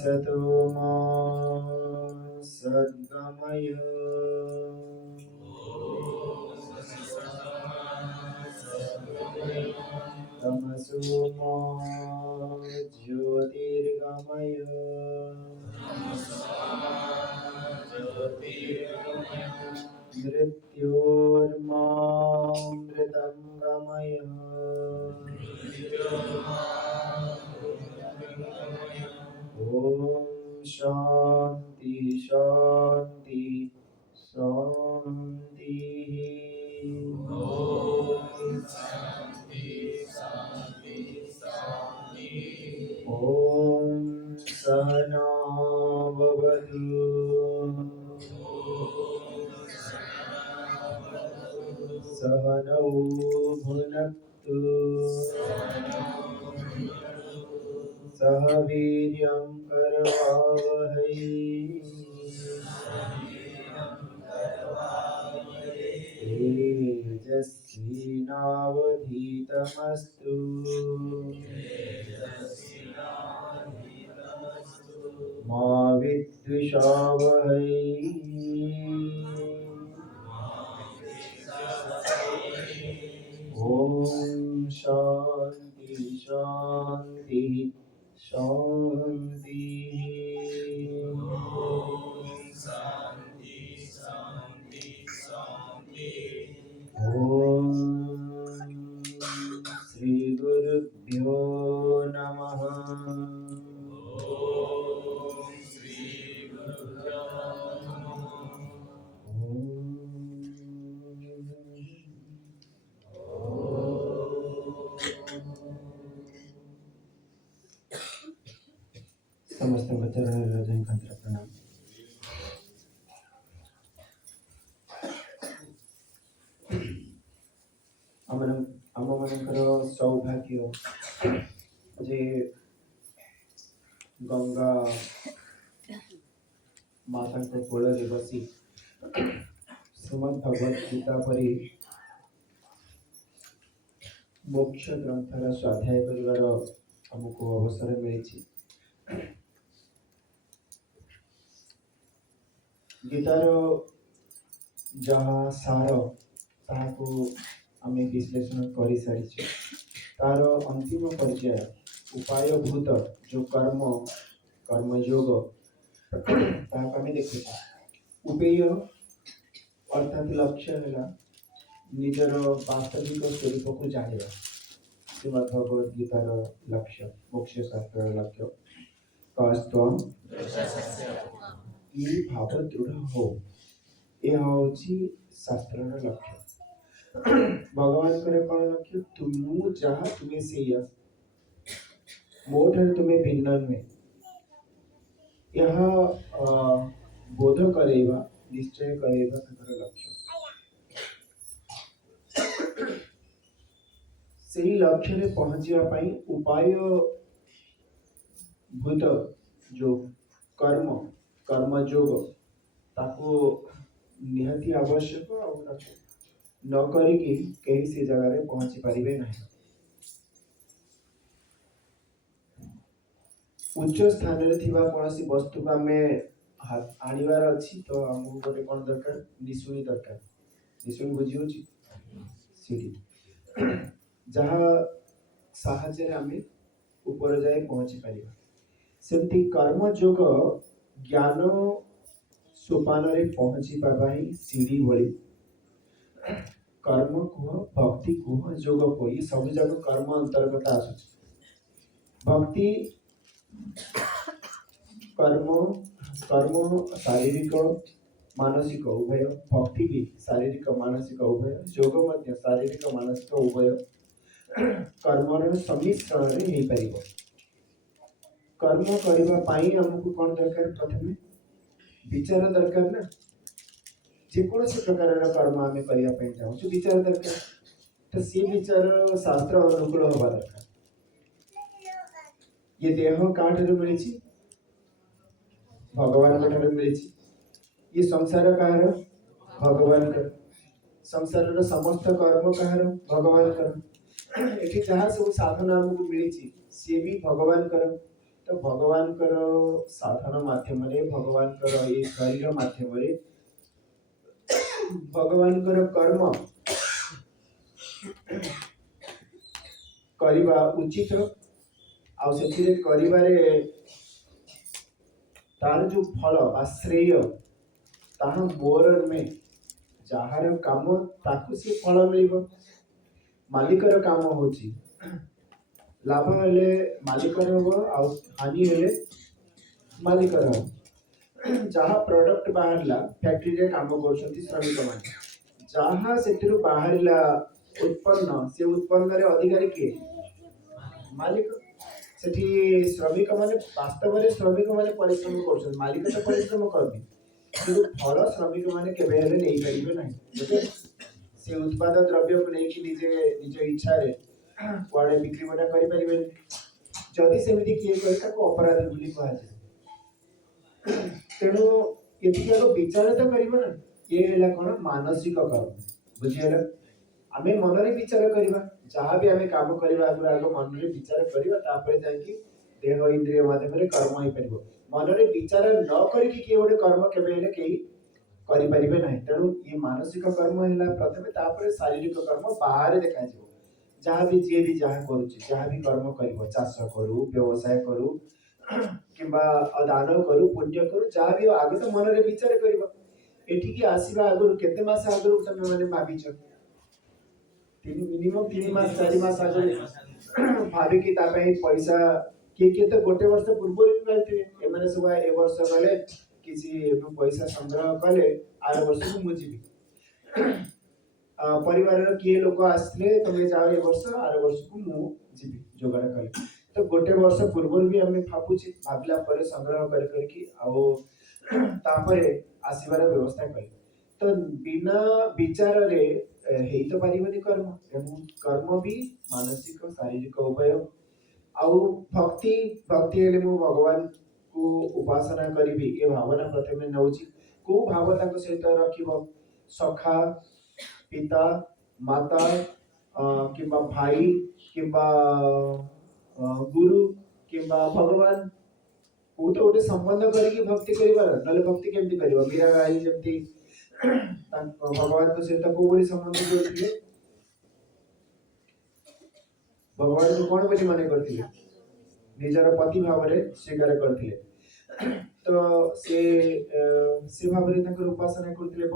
असतो मा सद्गमय तमसो मा ज्योतिर्गमय मृत्योर्मामृतं गमय ॐ शान्ति शान्ति शान्तिः। ॐ सहना भवतु सहनौ भुनक्तु सह वीर्यं करवावहै तेजस्विनावधीतमस्तु मा विद्विषावहै ॐ शान्ति शान्ति ॐ श्रीगुरुभ्यो नमः। समस्त चरण प्रणाम। आम मानकर सौभाग्य जे गंगा माता को कोल बसी श्रीमद् भगवत गीता परी मोक्ष ग्रंथर स्वाध्याय कर आमको अवसर मिली। गीतार जहाँ सार ताको आमे विश्लेषण कर सारी तार अंतिम पर्याय उपायभूत जो कर्म कर्मयोग आमे देखा। उपेय अर्थात लक्ष्य है निजर वास्तविक स्वरूप को जाना। श्रीमद् भगवद गीतार लक्ष्य मोक्ष शास्त्र लक्ष्य कस्तम ये भाव दृढ़ हो यह हूँ शास्त्र लक्ष्य। भगवान कौन लक्ष्य तुम जहाँ तुम्हें से मोठ तुम्हें भिन्न नुहे यह बोध करेगा निश्चय करेगा लक्ष्य। से लक्ष्य में पहुंचा उपाय भूत जो कर्म कर्मयोग ताको निहाती आवश्यक न करी कहीं से जगह पहुंची पारे ना। उच्च स्थान में थिबा कौन वस्तु को आम आनिबार अच्छी तो आमको गोटे कौन दरकार निशुणी दरकार। निशुणी बुझी हो सीढ़ी जहाँ साहाଯ୍य आम ऊपर जाए पहुंची पार। सेमती कर्मयोग ज्ञान सोपान रे पहुंची पाई सीढ़ी भली कर्म कुह भक्ति कुह योग कुह ये सब जाक कर्म अंतर्गत आस। भक्ति कर्म कर्म शारीरिक मानसिक उभय भक्ति भी शारीरिक मानसिक उभय योग मध्य शारीरिक मानसिक उभय कर्मर सम्मिश्रण रे हो। कर्म करने आमको कौन दरकार प्रथम विचार दरकार ना। जेकोसी प्रकार कर्म आम करने चाहूँ विचार दरकार तो सी विचार शास्त्र अनुकूल हवा दरकार। ये देह काठ मिली भगवान मिली ये संसार कहार भगवान कर संसार समस्त कर्म कहार भगवान कर ये जहाँ सब साधन आमको मिली सी भी भगवान कर। तो तो भगवान साधन माध्यम भगवान ये शरीर माध्यम भगवान कर्म करवा उचित तार जो फल बा श्रेय ताहा मोर नुहे जार काम ताकू सी फल मिल मालिकर काम होची लाभ हेले मालिकर हम आ हानि हेले मालिकर हम जहाँ प्रोडक्ट बाहरला फैक्ट्री रे काम कर श्रमिक मान जहाँ से बाहरला उत्पन्न से उत्पन्न रे अधिकारी किए मालिक सेठी श्रमिक माने वास्तव में श्रमिक माने परिश्रम कर मालिक तो परिश्रम करबी किंतु फल श्रमिक माने केबे हेले नहीं परिबे नहीं से उत्पाद द्रव्य को लेकिन निजे निज इच्छा रे कुआडे बिक्री बटा करि परिबे जदि सेमिति किए करे ताको अपराधी बोली कहा जाय तेणु ये विचार तो करना ये कौन मानसिक कर्म बुझीगला आमे मन रे विचार करबा जहाँ भी आमे काम करबा आग मन रे विचार करबा तापर जाकी देह इंद्रिय माध्यम रे कर्म होई परबो मन रे विचार न करिकि कि ओडे कर्म केबे हेले केही करि परिबे नाही तेणु ये मानसिक कर्म हैला प्रथमे तापर शारीरिक कर्म बाहर देखा जिवो जहाँ भी जे भी जहाँ करूची जहाँ भी कर्म करबो चाष करू व्यवसाय करू किंबा दान करू पुण्य करू जहाँ भी आगे तो मन रे विचार करबो एठी की आसीबा आगु केते मास आगु तमे माने भाबिछ मिनिमम 3 मास 4 मास आगु भाबी कि तापे पैसा के तो गोटे वर्ष पूर्व गलते एमाने सब ए वर्ष गले किसी पैसा संग्रह कले आर वर्ष को मुजीबी परिवार किए लोक आसले तमे जाओ ए वर्ष आर वर्ष को मु जीबी जोगाड़ कले तो गोटे वर्ष पूर्व भी आम भावुचे भावला पर संग्रह करके तापर आसबार व्यवस्था कले तो बिना विचार रे हेई तो पारिबनी कर्म एवं कर्म भी मानसिक शारीरिक उपाय आउ भक्ति भक्ति हेले मु भगवान को उपासना करिबी ए भावना प्रथमे नउची को भाव ताको सहित रखिबो सखा पिता माता किंबा भाई किंबा गुरु किंबा भगवान को तो गोटे संबंध करके भक्ति करिबार नले भक्ति केमती करिबो मीरा गाई जेमती भगवान तो सहित को बोली संबंध जोड़िले भगवान को कौन बोली माने करथिले निजर पति भाव रे स्वीकार करथिले तो से भाव रे तकर उपासना करथिले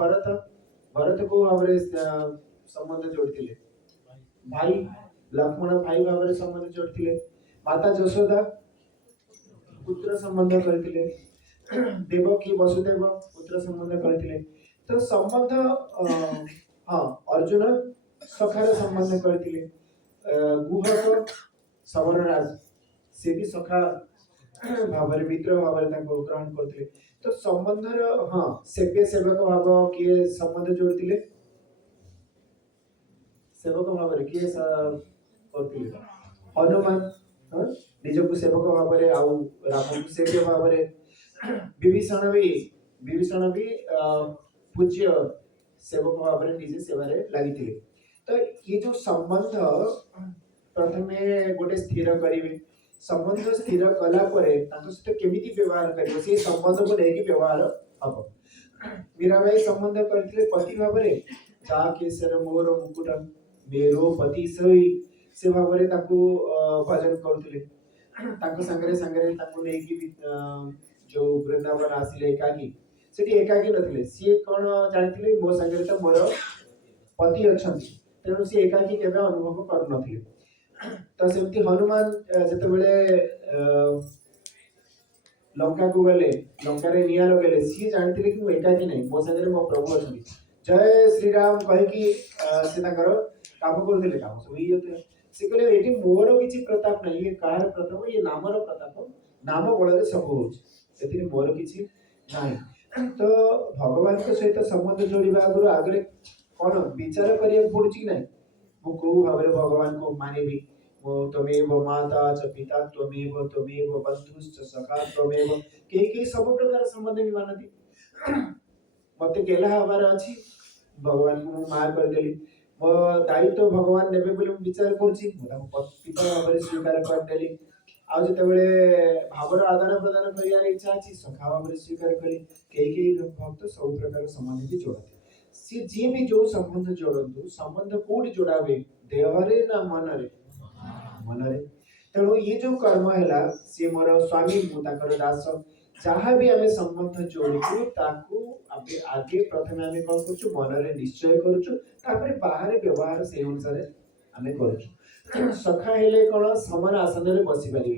भरत को भाव रे संबंध जोड़थिले भाई लक्ष्मण भाई भाव रे संबंध जोड़थिले माता यशोदा पुत्र संबंध करथिले देवकी वसुदेव पुत्र संबंध करथिले तो संबंध हाँ अर्जुन सखार संबंध करथिले गुहक सवरराज से भी सखा भाव मित्र भाव ग्रहण करथिले तो संबंध हाँ सेव्य सेवक भाव किए संबंध जोड़थिले सेवक भाव रे किए करथिले हनुमान निजको सेवक भाव रे आउ राम को सेव्य भाव रे विभीषण भी पूज्य सेवक भाव रे निजे सेवा रे लागिथिले तो ये जो संबंध प्रथमे गोटे स्थिर करिवे संबंध स्थिर कला परे ताको सहित केमिति व्यवहार करिवो से संबंध को लेके व्यवहार हबो मीराबाई संबंध करथिले पति भाव रे जा केसर मोर मुकुट मेरो पति सई से भाव रे ताको भजन करथिले ताको संगरे ताको नेकी जो वृंदावन आसिले एकाकी सेठी एकाकी नथिले सी कोन जानथिले मो संगरे तो मोर पति अछंती तेणु सी एकाकी केबे अनुभव कर नथिले तो सेमती हनुमान जते बेले लंका को गले लंका रे निया लगेले सी जानथिले कि मो एकाकी नै मो संगरे मो प्रभु अछंती जय श्री राम कहि कि से ताकर काम करथिले काम सब ई होते से कहले एठी मोर किछि प्रताप नै ये कार प्रताप ये नामर प्रताप नाम बळ रे सब होछ एथि मोर किछि नाही तो भगवान के सहित संबंध जोड़िबा आगरे कौन विचार करिया पड़ुछि कि नै मु को भाबरे भगवान को मानिबी मो तमेव माता च पिता त्वमेव बन्धुश्च सखा त्वमेव के सब प्रकार संबंध भी मानती मते गेला हबार अछि भगवान को मार कर देली मो दायित्व भगवान नेबे बोली विचार करछि पिता भाबरे स्वीकार कर देली आज जितेबाला भावर आदान प्रदान कर इच्छा अच्छी सखा भाव स्वीकार कले कई भक्त सब प्रकार संबंध भी जोड़ते सी जी भी जो संबंध जोड़तु संबंध कोडी जोड़ा हुए देहरे ना मनरे मनरे तेणु ये जो कर्म है सी मोर स्वामी मुझे दास जहाँ भी आम संबंध जोड़ू ताकू आगे प्रथम आम कौन कर मनरे निश्चय कर बाहर व्यवहार से अनुसार आम कर सखा हेले कौन समान आसन में बसी पारे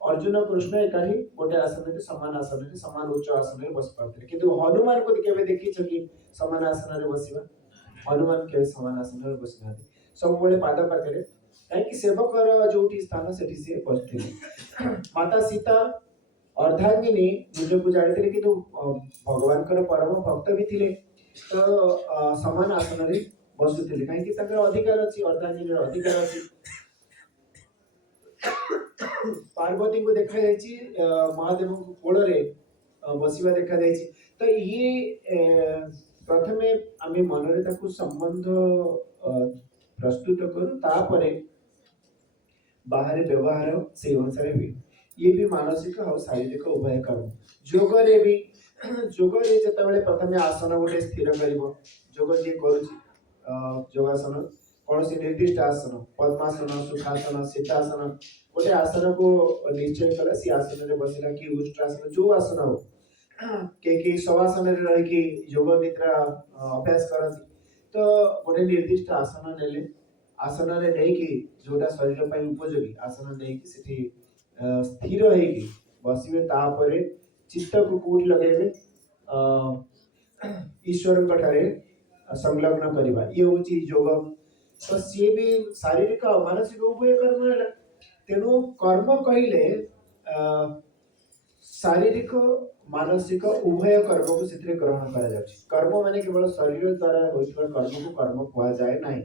अर्जुन कृष्ण एकाठी गोटे आसन समान आसन समान उच्च आसन में बस पाते किंतु हनुमान को केवे देखी समान आसन में बसवा हनुमान के समान आसन में बसी ना सब पाद पाखे कहीं सेवकर जो स्थान से बसते माता सीता अर्धांगिनी निजक जानी कि भगवान परम भक्त भी थे तो समान आसन में बसुले कहीं अधिकार अच्छी अर्धांगिनी अधिकार अच्छी पार्वती को देखा महादेव को कोल बसवा देखा तो ये प्रथमे आम मन संबंध प्रस्तुत करूँ बाहर व्यवहार से अनुसार हुए ये भी मानसिक और शारीरिक उभय कर्म जोगरे भी जोगरे जिते प्रथम आसन गोटे स्थिर कर जोग जी कर योगासन कौन से निर्दिष्ट आसन पद्मासन सुखासन शीतासन गोटे आसन को निश्चय कला सी आसन में बसला कि उष्ट्रासन जो आसन हो के शवासन रही योग निद्रा अभ्यास करती तो गोटे निर्दिष्ट आसन ने आसन ने नहीं जोटा शरीर पर उपयोगी आसन नहीं स्थिर होगी बसवे तापर चित्त को कौटी लगे ईश्वर संलग्न करवा ये हूँ योग तो सी भी शारीरिक और मानसिक उभय कर्म है तेणु कर्म कहले शारीरिक मानसिक उभय कर्म को से ग्रहण करा कर्म माने केवल शरीर द्वारा होइतबा कर्म को कर्म कहा जाए नहीं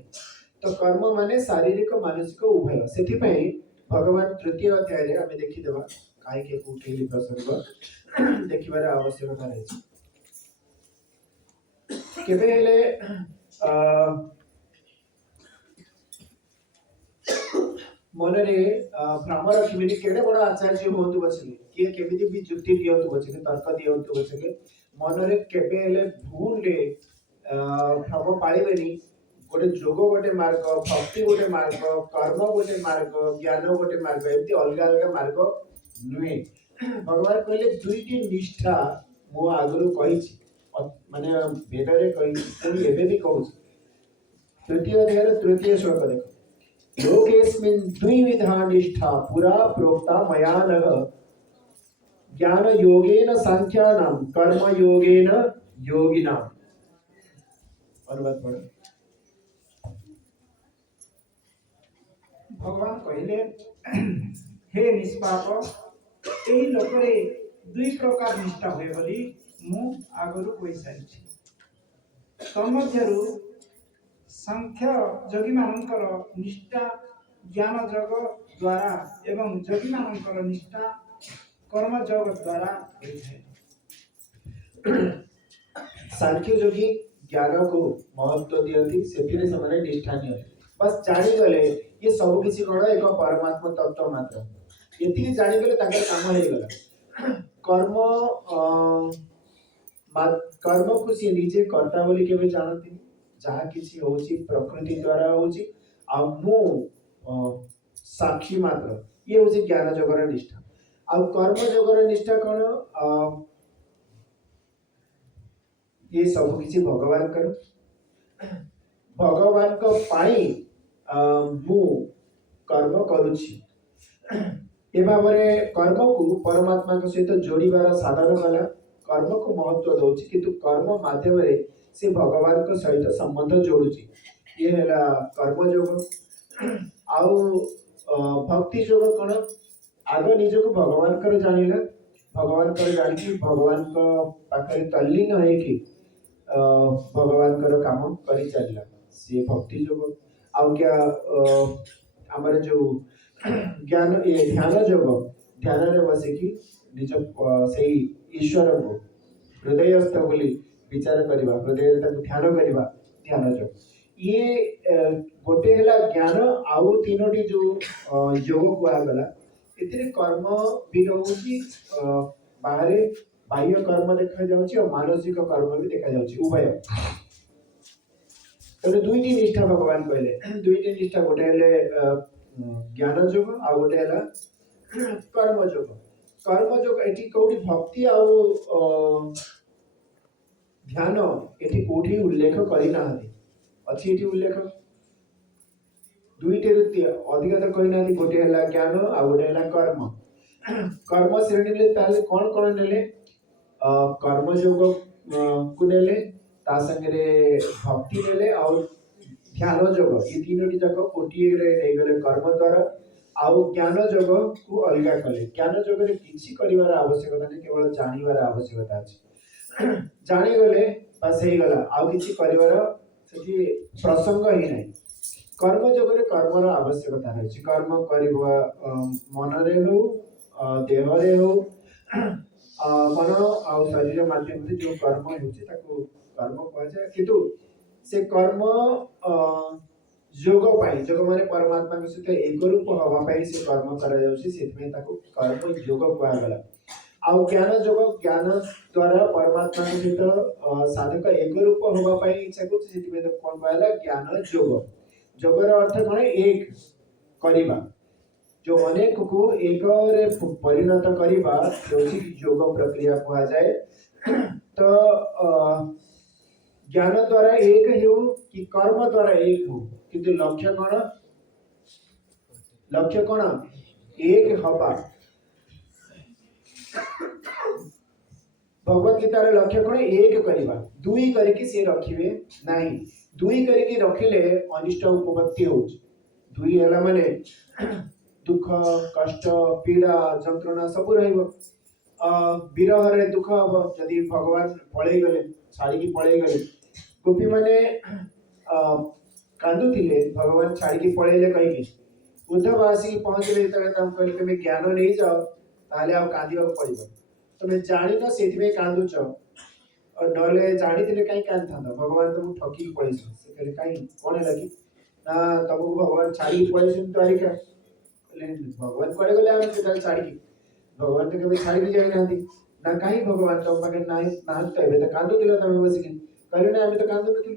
तो कर्म माने शारीरिक मानसिक उभय से भगवान तृतीय अध्याय आम देखीदेवा कहीं उठेली प्रसंग देखिबार आवश्यकता रही केबे हेले मनरे भ्रम रखिबेनि केडे बड़ आचार्य होतु बसले किए केमिति भी जुक्ति दियंतु बसले तर्क दियंतु बसले मनरे केबे हेले भूल रे भ्रम पाळिबेनि गोटे जोग गोटे मार्ग भक्ति गोटे मार्ग कर्म गोटे मार्ग ज्ञान गोटे मार्ग एमती अलग अलग मार्ग नुहे भगवान कहले दुईटी निष्ठा मो आगु कही माने वेद रे कही एबे भी कहू तृतीय अध्याय तृतीय श्लोक देखो लोकेस्मिन् द्विविधा निष्ठा पुरा प्रोक्ता मया नघ ज्ञान योगेन सांख्यानां कर्म योगेन योगिनां अनुवाद पढ़ो भगवान कहले हे निष्पाप यही लोकरे दुई प्रकार निष्ठा हुए बोली मु आगरू कही सारी तन्मध्यरु सांख्य योगी मानकर निष्ठा ज्ञान योग द्वारा एवं योगी मानकर निष्ठा कर्म योग द्वारा सांख्य योगी ज्ञान को महत्व दियंती से माने निष्ठा नियंती बस जानीगले ये सब किसी कौन एक परमात्मा तत्व मात्र ये जानीगले काम हो गला कर्म कर्म को सी निजे कर्ता बोली केबे जानती जहाँ किसी होची प्रकृति द्वारा होची आ मु साक्षी मात्र ये होची ज्ञान जगर निष्ठा आ कर्म जगर निष्ठा कौन ये सब किसी भगवान कर भगवान को पाई मु कर्म करुछि ए भावरे कर्म को परमात्मा के सहित जोड़ीबार साधन वाला कर्म को महत्व दउछि किंतु कर्म माध्यम रे से भगवान को सहित संबंध जोड़ुछि ये हैला कर्म योग आउ भक्ति योग कोन आग निज को भगवान कर जानिला भगवान कर जानि भगवान को पाखरे तल्लीन है कि भगवान कर काम करी चलला से भक्ति योग आउ क्या हमारे जो ज्ञान ये ध्यान योग ध्यान रे बसिकी निज से ईश्वर को हृदयस्थ बोली विचार करवा हृदय ध्यान करवा ध्यान योग ये गोटे है ज्ञान आउ तीनोटी जो योग कहगला ଏଥିରେ କର୍ମ ବି ରହୁଛି, ବାହାରେ ବାହ୍ୟ କର୍ମ ଦେଖାଯାଉଛି ଆଉ ମାନସିକ କର୍ମ ବି ଦେଖାଯାଉଛି ଉଭୟ। ତେଣୁ ଦୁଇଟି ନିଷ୍ଠା ଭଗବାନ କହିଲେ, ଦୁଇଟି ନିଷ୍ଠା, ଗୋଟେ ହେଲେ ଜ୍ଞାନ ଯୋଗ ଆଉ ଗୋଟେ ହେଲା କର୍ମ ଯୋଗ। କର୍ମ ଯୋଗ ଏଠି କୋଉଠି ଭକ୍ତି ଆଉ ଧ୍ୟାନ ଏଠି କୋଉଠି ଉଲ୍ଲେଖ କରିନାହାନ୍ତି। ଅଛି ଏଠି ଉଲ୍ଲେଖ ଦୁଇଟିରୁ ଅଧିକା ତ କହିନାହାନ୍ତି, ଗୋଟେ ହେଲା ଜ୍ଞାନ ଆଉ ଗୋଟେ ହେଲା କର୍ମ। କର୍ମ ଶ୍ରେଣୀ ନେଲେ ତାହେଲେ କଣ କଣ ନେଲେ? କର୍ମ ଯୋଗ କୁ ନେଲେ, ତା ସାଙ୍ଗରେ ଭକ୍ତି ନେଲେ ଆଉ ଧ୍ୟାନ ଯୋଗ, ଏ ତିନୋଟି ଯାକ ଗୋଟିଏ ନେଇଗଲେ କର୍ମ ଦ୍ୱାରା। ଆଉ ଜ୍ଞାନ ଯୋଗ କୁ ଅଲଗା କଲେ। ଜ୍ଞାନ ଯୋଗରେ କିଛି କରିବାର ଆବଶ୍ୟକତା ନାହିଁ, କେବଳ ଜାଣିବାର ଆବଶ୍ୟକତା ଅଛି। ଜାଣିଗଲେ ବାସ୍ ହେଇଗଲା, ଆଉ କିଛି କରିବାର ସେଠି ପ୍ରସଙ୍ଗ ହିଁ ନାହିଁ। କର୍ମ ଯୋଗରେ କର୍ମର ଆବଶ୍ୟକତା ରହିଛି। କର୍ମ କରିବା ମନରେ ହଉ, ଦେହରେ ହଉ, ମନ ଆଉ ଶରୀର ମାଧ୍ୟମରେ ଯୋଉ କର୍ମ ହେଉଛି ତାକୁ କର୍ମ କୁହାଯାଏ। କିନ୍ତୁ ସେ କର୍ମ ଯୋଗ ପାଇଁ, ଯୋଗ ମାନେ ପରମାତ୍ମାଙ୍କ ସହିତ ଏକରୂପ ହବା ପାଇଁ ସେ କର୍ମ କରାଯାଉଛି, ସେଥିପାଇଁ ତାକୁ କର୍ମ ଯୋଗ କୁହାଗଲା। ଆଉ ଜ୍ଞାନ ଯୋଗ, ଜ୍ଞାନ ଦ୍ୱାରା ପରମାତ୍ମାଙ୍କ ସହିତ ସାଧକ ଏକରୂପ ହବା ପାଇଁ ଇଚ୍ଛା କରୁଛି, ସେଥିପାଇଁ ତାକୁ କଣ କୁହାଗଲା? ଜ୍ଞାନ ଯୋଗ। ଯୋଗର ଅର୍ଥ କଣ? ଏକ କରିବା, जो अनेक को एकरे परिणत करिबा जोची योग प्रक्रिया कहा जाए। तो ज्ञान द्वारा एक हो कि कर्म द्वारा एक हो, किंतु लक्ष्य कौन? लक्ष्य कौन? एक हवा। भगवत गीतार लक्ष्य कौन? एक करिबा। दुई करके से रखिबे नहीं, दुई करके रखिले अनिष्ट उपपत्ति होउछ। दुई हला माने दुख, कष्ट, पीड़ा, जंत्रणा सब रहिबो। विरह रे दुख हबो, यदि भगवान पळेई गले, छाड़ी की पळेई गले। गोपी माने कांदुथिले, भगवान छाड़ी की पळेइले कहिके। उद्धव आसी पहुंचले, तबे तम कहले तुमे ज्ञान नहीं जाओ, ताले आ कांदिबा पड़िबो। तुमे जानि न सेथिबे कांदुच, और नले जानिथिले काई कांदथांत? भगवान तुमको ठकी पळेइछ। से कहले काई कोन है लगी ना, तुमको भगवान छाड़ी की पळेइछ द्वारिका। भगवान कुआडे गले आमे केताल छाड़ी की? भगवान तो केबे छाड़ी की जाई नांती ना, काई भगवान तुम पाके नाही नाहत तो एबे तो कांदुथिले तमे बसिकी। कहले ना आमे तो कांदुनथिलु।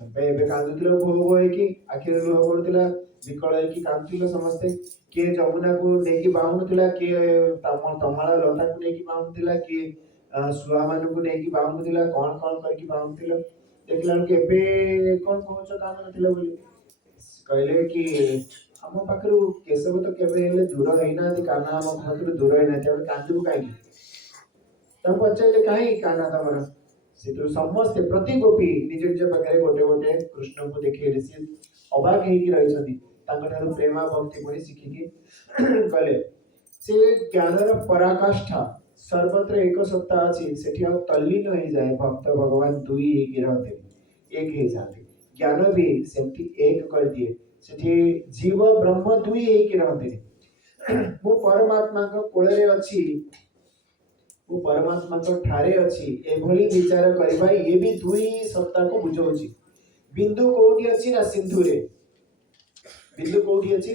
तबे एबे कांदुथिलो, भो भो हेकी आखिरे लुह पडुथिला, विकळ हेकी कांदुथिलो समस्ते। के जमुना को नेकी बाहुनुथिला, के तमाला लता को नेकी बाहुनुथिला, के सुहा मानु को नेकी बाहुनुथिला, कोन कोन करकी बाहुनुथिलो। देखला के एबे कोन कहउछ कांदुनथिलो बोली? कहले कि ଆମ ପାଖରୁ କେଶବ ତ କେବେ ହେଲେ ଦୂର ହେଇନାହାନ୍ତି, କାହ୍ନା ଆମ ପାଖରୁ ଦୂର ହେଇନାହାନ୍ତି, ଆମେ କାନ୍ଦିବୁ କାହିଁକି? ତାଙ୍କୁ ପଚାରିଲେ କାହିଁ କାହ୍ନା ତମର? ସେଥିରୁ ସମସ୍ତେ ପ୍ରତି ଗୋପୀ ନିଜ ନିଜ ପାଖରେ ଗୋଟେ ଗୋଟେ କୃଷ୍ଣଙ୍କୁ ଦେଖେଇଲେ। ସିଏ ଅବାକ ହେଇକି ରହିଛନ୍ତି, ତାଙ୍କଠାରୁ ପ୍ରେମ ଭକ୍ତି ପୁଣି ଶିଖିକି ଗଲେ। ସେ ଜ୍ଞାନର ପରାକାଷ୍ଠା, ସର୍ବତ୍ର ଏକ ସତ୍ତା ଅଛି, ସେଠି ଆଉ ତଲ୍ଲୀନ ହେଇଯାଏ ଭକ୍ତ। ଭଗବାନ ଦୁଇ ହେଇକି ରହନ୍ତି, ଏକ ହେଇଯାନ୍ତି। ଜ୍ଞାନ ବି ସେମିତି ଏକ କରିଦିଏ, ସେଠି जीव ब्रह्म दुई ହେଇକି ରହନ୍ତି। ମୁଁ ପରମାତ୍ମାଙ୍କ କୋଳରେ ଅଛି, ମୁଁ ପରମାତ୍ମାଙ୍କ ଠାରେ ଅଛି, ଏଭଳି ବିଚାର କରିବା ଇଏ ବି ଦୁଇ ସତ୍ତାକୁ ବୁଝଉଛି। ବିନ୍ଦୁ କୋଉଠି ଅଛି ନା ସିନ୍ଧୁରେ। ବିନ୍ଦୁ କୋଉଠି ଅଛି?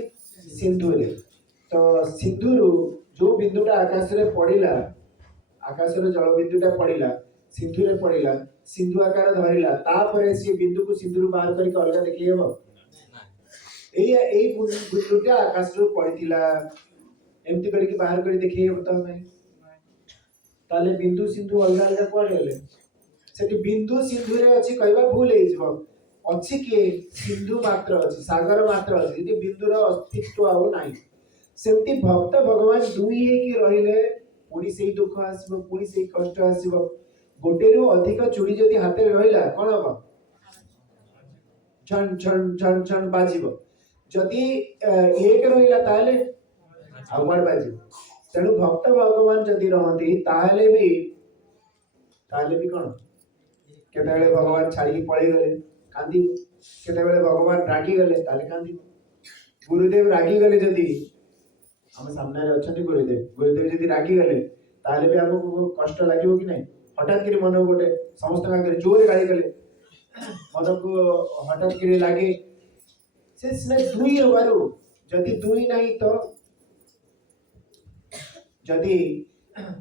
ସିନ୍ଧୁରେ। ତ ସିନ୍ଧୁରୁ ଯୋଉ ବିନ୍ଦୁଟା ଆକାଶରେ ପଡ଼ିଲା, ଆକାଶର ଜଳ ବିନ୍ଦୁଟା ପଡ଼ିଲା, ସିନ୍ଧୁରେ ପଡ଼ିଲା, ସିନ୍ଧୁ ଆକାର ଧରିଲା, ତାପରେ ସେ ବିନ୍ଦୁକୁ ସିନ୍ଧୁରୁ ବାହାର କରିକି ଅଲଗା ଦେଖେଇ ହେବ? ଏଇ ବିନ୍ଦୁଟା ଆକାଶରୁ ପଡ଼ିଥିଲା, ଏମିତି କରିକି ବାହାର କରି ଦେଖେଇ ହେବ ତ ନାହିଁ। ତାହେଲେ ବିନ୍ଦୁ ସିନ୍ଧୁ ଅଲଗା ଅଲଗା କୁଆଡ଼େ ହେଲେ? ସେଠି ବିନ୍ଦୁ ସିନ୍ଧୁରେ ଅଛି କହିବା ଭୁଲ ହେଇଯିବ। ଅଛି କିଏ? ସିନ୍ଧୁ ମାତ୍ର ଅଛି, ସାଗର ମାତ୍ର ଅଛି, କିନ୍ତୁ ବିନ୍ଦୁର ଅସ୍ତିତ୍ୱ ଆଉ ନାହିଁ। ସେମିତି ଭକ୍ତ ଭଗବାନ ଦୁଇ ହେଇକି ରହିଲେ, ପୁଣି ସେଇ ଦୁଃଖ ଆସିବ, ପୁଣି ସେଇ କଷ୍ଟ ଆସିବ। ଗୋଟେରୁ ଅଧିକ ଚୁଡ଼ି ଯଦି ହାତରେ ରହିଲା କଣ ହବ? ଝନ୍ ଝନ୍ ଝନ୍ ଝନ୍ ବାଜିବ। ଯଦି ଏକ ରହିଲା ତାହେଲେ ଆଉ କୁଆଡ଼େ ବାଜିବ? ତେଣୁ ଭକ୍ତ ଭଗବାନ ଯଦି ରହନ୍ତି ତାହେଲେ ବି କଣ? କେତେବେଳେ ଭଗବାନ ଛାଡ଼ିକି ପଳେଇଗଲେ କାନ୍ଦିବ, କେତେବେଳେ ଭଗବାନ ରାଗିଗଲେ ତାହେଲେ କାନ୍ଦିବ। ଗୁରୁଦେବ ରାଗିଗଲେ, ଯଦି ଆମ ସାମ୍ନାରେ ଅଛନ୍ତି ଗୁରୁଦେବ ଯଦି ରାଗିଗଲେ ତାହେଲେ ବି ଆମକୁ କଷ୍ଟ ଲାଗିବ କି ନାହିଁ? ହଠାତ୍ କରି ମନକୁ ଗୋଟେ ସମସ୍ତଙ୍କ ଆଗରେ ଜୋରରେ ଗାଳି କଲେ, ମନକୁ ହଠାତ୍ କରି ଲାଗେ। ସେ ସିନା ଦୁଇ ହେବାରୁ, ଯଦି ଦୁଇ ନାହିଁ ତ जदि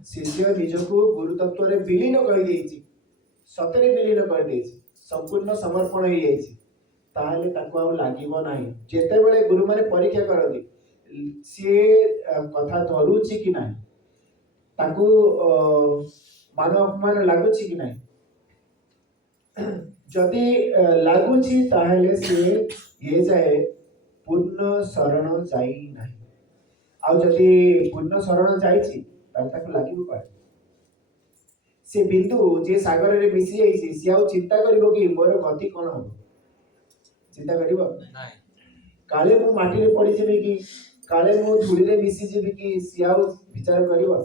शिष्य निजको गुरु तत्व रे विलीन कर देछि सतरे विलीन कर देछि संपूर्ण समर्पण हो जाइछि ताहले ताको आ लागिबो नाही जेतेबेले गुरु माने परीक्षा करନ୍ତି से कथा धरुछि कि नाही ताको मान अपमान लागुछि कि नाही जदि लागुछि ताहले से ये जाए पूर्ण शरण जाई नाही आ जदि पूर्ण शरण जाइछि ताहले ताको लागिबो पारे से बिंदु जे सागर रे मिसि जाइछि से आ चिंता करिवो कि मोर गति कोन हो चिंता करिवो नाही काले मु माटी रे पड़ी जेबी कि काले मु धूली रे मिसि जेबी कि से आ विचार करिवो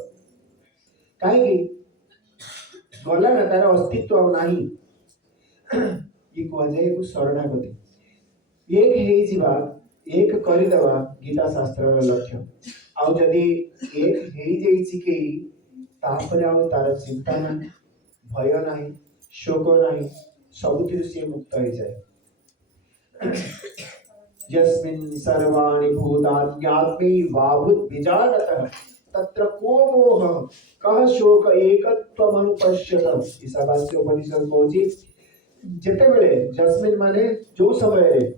काहे कि गला ना तार अस्तित्व आ नाही ये कह जाए को शरणागति एक हे जीवा एक करदेवा गीता शास्त्र लक्ष्य आउ जदि एक हे जाइछि कि तापर आउ तार चिंता ना भय नाही शोक नाही सबुतिर से मुक्त हो जाए यस्मिन् सर्वाणि भूतान्यात्मे वाभूत विजानतः तत्र को मोह कह शोक एकत्वमनुपश्यत ईशावास्य उपनिषद कहूछि जेतेबेले जस्मिन माने जो समय रे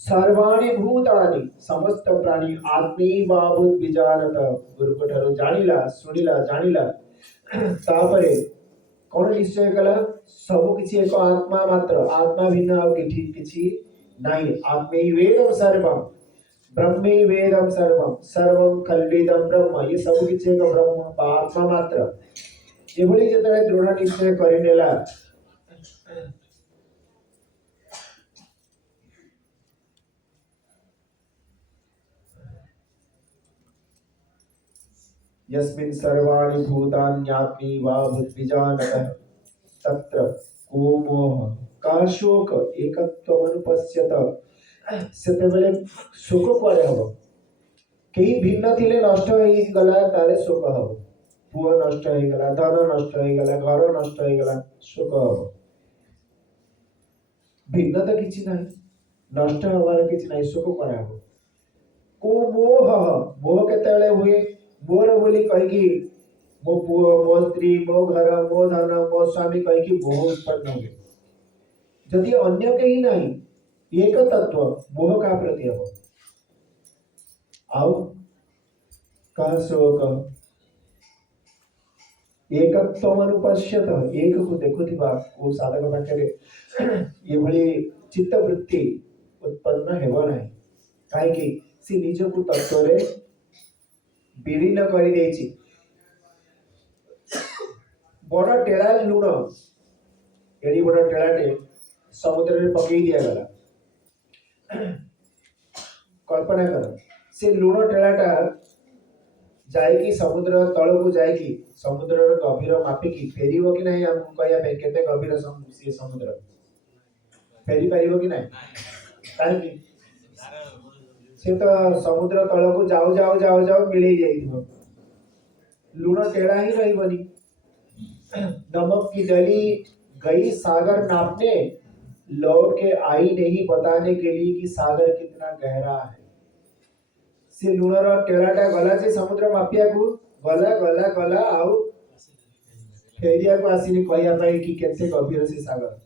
सर्वाणि भूतानि समस्त प्राणी आत्मे वाभूत विजानत गुरु कोठारो जानिला सुनिला जानिला तापरे कोन निश्चय कला सब किछि एक आत्मा मात्र आत्मा भिन्न आ किछि नाही आत्मे वेदम सर्वम ब्रह्मे वेदम सर्वम सर्वम कल्विदम ब्रह्म ये सब किछि एक ब्रह्म आत्मा मात्र एभली जेतले दृढ़ निश्चय करिनेला यस्मिन् सर्वाणि भूतान्यात्मे वाभूत विजानतः तत्र को मोह का शोक एकत्वमनुपश्यत सेतेबेले शोक परे हबो केही भिन्न थिले नष्ट होई गला ताले शोक हबो पुओ नष्ट होई गला धन नष्ट होई गला घर नष्ट होई गला शोक हबो भिन्न त किछि नाही नष्ट हबार किछि नाही शोक परे हबो को मोह मोह केतेबेले हुए मोर बोली कहिकी मो पुओ मो स्त्री मो घर मो धन मो स्वामी कहिकी मोह उत्पन्न हुए जदि अन्य कहीं नहीं एक तत्व मोह का प्रति हो आउ कह शोक एकत्व अनुपश्यत एक को देखुथिबा ओ साधक पाखरे ये भली चित्तवृत्ति उत्पन्न हेबो नाही काहे कि से निजको तत्व रे विलीन कर देछि बड़ टेड़ा लुण एड़ी बड़ टेड़ाटे समुद्र रे पकई दिया गला कल्पना कर से लुण टेड़ाटा जाएगी समुद्र तल को जाएगी समुद्र गभीर मापिकी फेरिबो कि नहीं हम कहया पे केते गभीर से समुद्र फेरी पारिबो कि नहीं काहे कि से तो समुद्र तल को जाओ जाओ जाओ जाओ मिले जाइथिबो लुण टेढ़ा ही रहिबनी नमक की डली गई सागर नापने लौट के आई नहीं बताने के लिए कि सागर कितना गहरा है से लुणर टेढ़ाटा गला से समुद्र मापिया को गला गला गला आउ फेरिया को आसीनी कहया पाई कि केते गभीर से सागर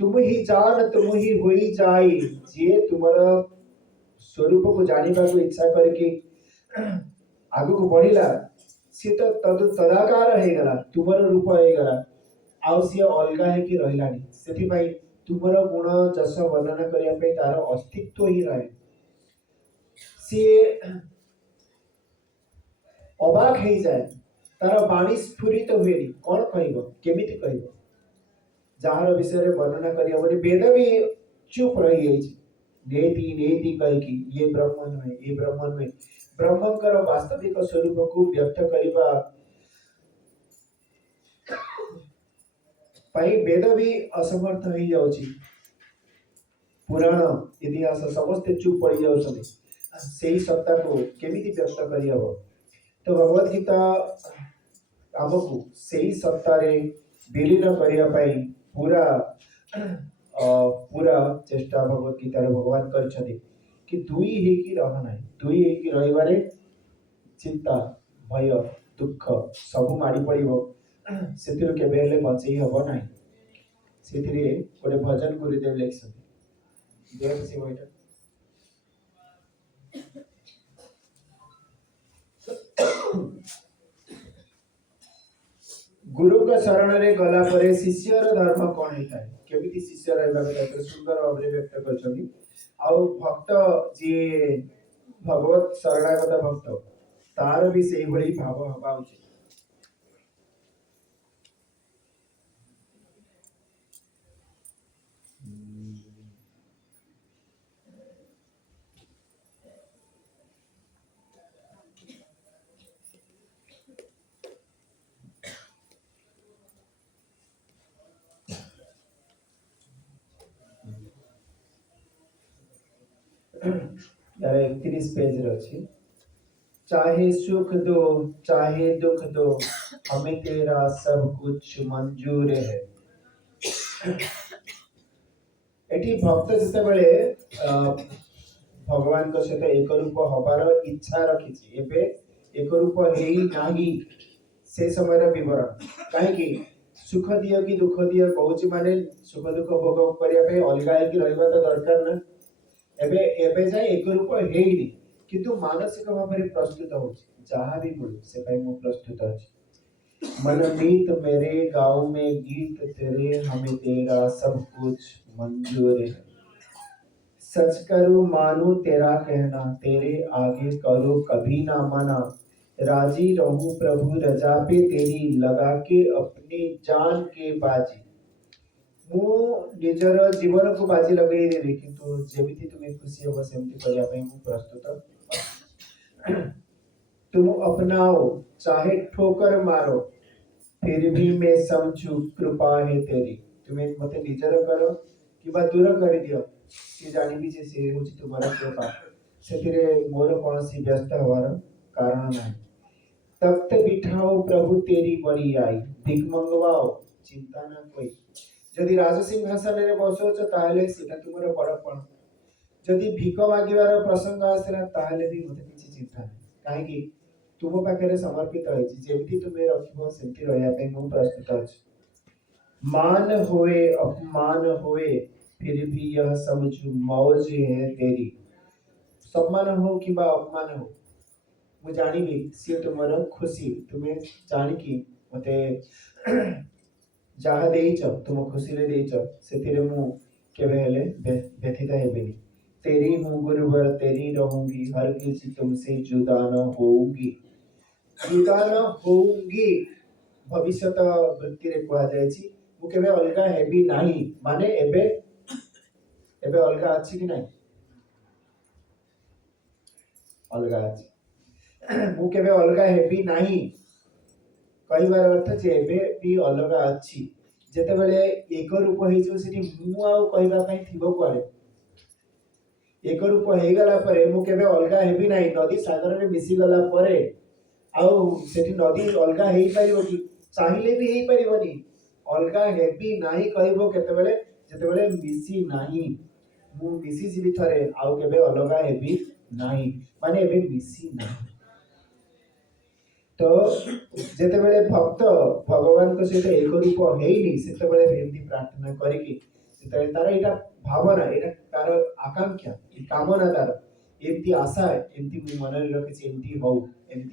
तुम ही जान तुम ही होई जाई जे तुमरा स्वरूप को जानिबा को इच्छा करके आगु को बढ़िला सी तो तद तदाकार हे गला तुमर रूप हे गला आउ सी अलगा है कि रहिलानी सेति भाई तुमर गुण जस वर्णना करिया पे तार अस्तित्व ही रहे सी अबाक हे जाए तार बाणी स्फुरित हुएनी कौन कहबो केमिति कहबो जहार विषय रे वर्णना करिया बनी वेद भी चुप रही जाइछि नेति नेति कह कि ये ब्रह्मन में ये ब्रह्मन में ब्रह्मकर वास्तविक स्वरूप को व्यक्त करिबा पाई वेद भी असमर्थ हो जाउछि पुराण इतिहास समस्त चुप पड़ी जाउछथि सेही सत्ता को केमिति व्यक्त करि हबो तो भगवत गीता हमकु सेही सत्ता रे विलीन करिया पाई पूरा पूरा चेष्टा भगवत गीता रे भगवान करछथि कि दुई हे कि रह नाही दुई हे कि रहिबारे चिंता भय दुख सब माड़ी पड़ो से केवे हेले बचई हम ना से गोटे भजन गुरुदेव लिखिं देख से बईटा गुरु शरण रे गला परे शिष्यर धर्म कौन होता है केमिति शिष्य रहबा कथा सुंदर भाव व्यक्त करछनी आउ भक्त जी भगवत शरणागत भक्त तार भी से भली भाव हवा उचित यार 31 पेज रे अछि चाहे सुख दो चाहे दुख दो हमें तेरा सब कुछ मंजूर है एटी भक्त जते बेले भगवान को सहित एक रूप हबार इच्छा रखी एबे एक रूप हेई नाही से समय विवरण कहीं सुख दियो कि दुख दियो कहूची माने सुख दुख भोग करिया पे अलगा है कि रहबा तो दरकार ना एबे एबे जाय एक रूप हेई किंतु मानसिक भाव में प्रस्तुत हो जहाँ भी बोल से भाई मैं प्रस्तुत अछि मनमीत मेरे गाँव में गीत तेरे हमें तेरा सब कुछ मंजूर है सच करो मानो तेरा कहना तेरे आगे करो कभी ना मना राजी रहूं प्रभु रजा पे तेरी लगा के अपनी जान के बाजी मु निजर जीवन को बाजी लगे देबी किंतु जेमिति तुम्हें खुशी हो सेमति करिया पे मु प्रस्तुत तुम अपनाओ चाहे ठोकर मारो फिर भी मैं समझू कृपा है तेरी तुम्हें मते निजर करो कि बा दूर कर दियो से जानि भी जे से होची तुम्हारा कृपा सेतिरे मोर कोनसी व्यस्त हवार कारण नहीं तख्त बिठाओ प्रभु तेरी बड़ी आई भिख मंगवाओ चिंता ना कोई जदि राजसिंहासन रे बसोच ताहले सेटा तुमर बड़पण जदि भिख मागिबार प्रसंग आसला ताहले भी मते किछि चिंता नहीं काहे कि तुम पाखे समर्पित है जेमती तुम्हें रखिबो सेमती रहया पे मु प्रस्तुत अछि मान होए अपमान होए फिर भी यह समझू मौज है तेरी सम्मान हो कि बा अपमान हो मु जानिबी से तुमर खुशी तुम्हें जानि कि मते जहा देइछ तुम खुशी रे देइछ सेतिरे मु केबे हेले व्यथित हेबिनी तेरी हूँ गुरुवर तेरी रहूंगी हर किसी तुमसे जुदा न होऊंगी जुदा न होऊंगी भविष्यत वृत्ति रे कहा जायछि मु केबे अलगा हेबी नाही माने एबे एबे अलगा अछि कि नाही अलगा अछि मु केबे अलगा हेबी नाही कहिबार अर्थ जे एबे भी अलगा अछि जेते बेले एक रूप हेइ जो सिटी मु आउ कहिबा पई थिबो कोआले एक रूप हे गला परे मु केबे अलगा हेबी नाही नदी सागर रे मिसी गला परे आउ सेठी नदी अलगा हेइ परिबो कि चाहिले भी हेइ परिबोनी अलगा हेबी नाही कहबो केते बेले जेते बेले मिसी नाही मु मिसी जीवी थरे आउ केबे अलगा हेबी नाही माने एबे मिसी नाही तो जेते बेले भक्त भगवान को सहित एक रूप हेइनी सेते बेले एमती प्रार्थना करिकि सेते तार एटा भावना एटा तार आकांक्षा ए कामना तार एमती आशा एमती मु मन रे रखिछि एमती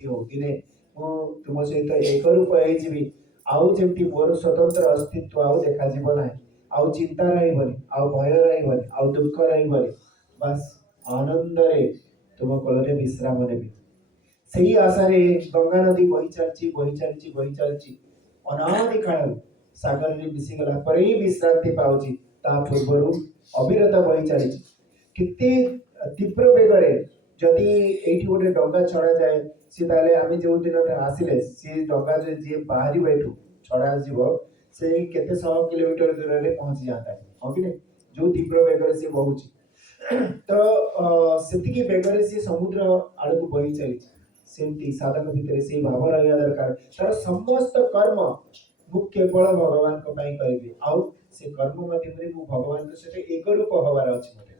हो दिने मु तुम सहित एक रूप हेइ जीवी आउ जेमती मोर स्वतंत्र अस्तित्व आउ देखा जीव नाही आउ चिंता रहिबनी आउ भय रहिबनी आउ दुख रहिबनी बस आनंद रे तुम कोल रे विश्राम नेबी सही आशा रे गंगा नदी बही चलची अनादि काल सागर रे मिसी गला परे ही विश्रांति पाउची ता पूर्वरु अविरत बही चलची किते तीव्र बेगरे जदि एठी गोटे डंगा छड़ा जाए से ताले आमे जो दिन आसिले से डंगा जे बाहरी बैठू छड़ा जीव से केते 100 किलोमीटर दूर रे पहुंच जाता है हो कि नहीं जो तीव्र बेगरे से बहुची तो सेतिकी बेगरे से समुद्र आड़ को बही चली सेमती साधक भितर से भाव रहिया दरकार तार समस्त कर्म मु केवल भगवान को पई करबी आउ से कर्म माध्यम रे मु भगवान के सहित एक रूप होबार अछि मते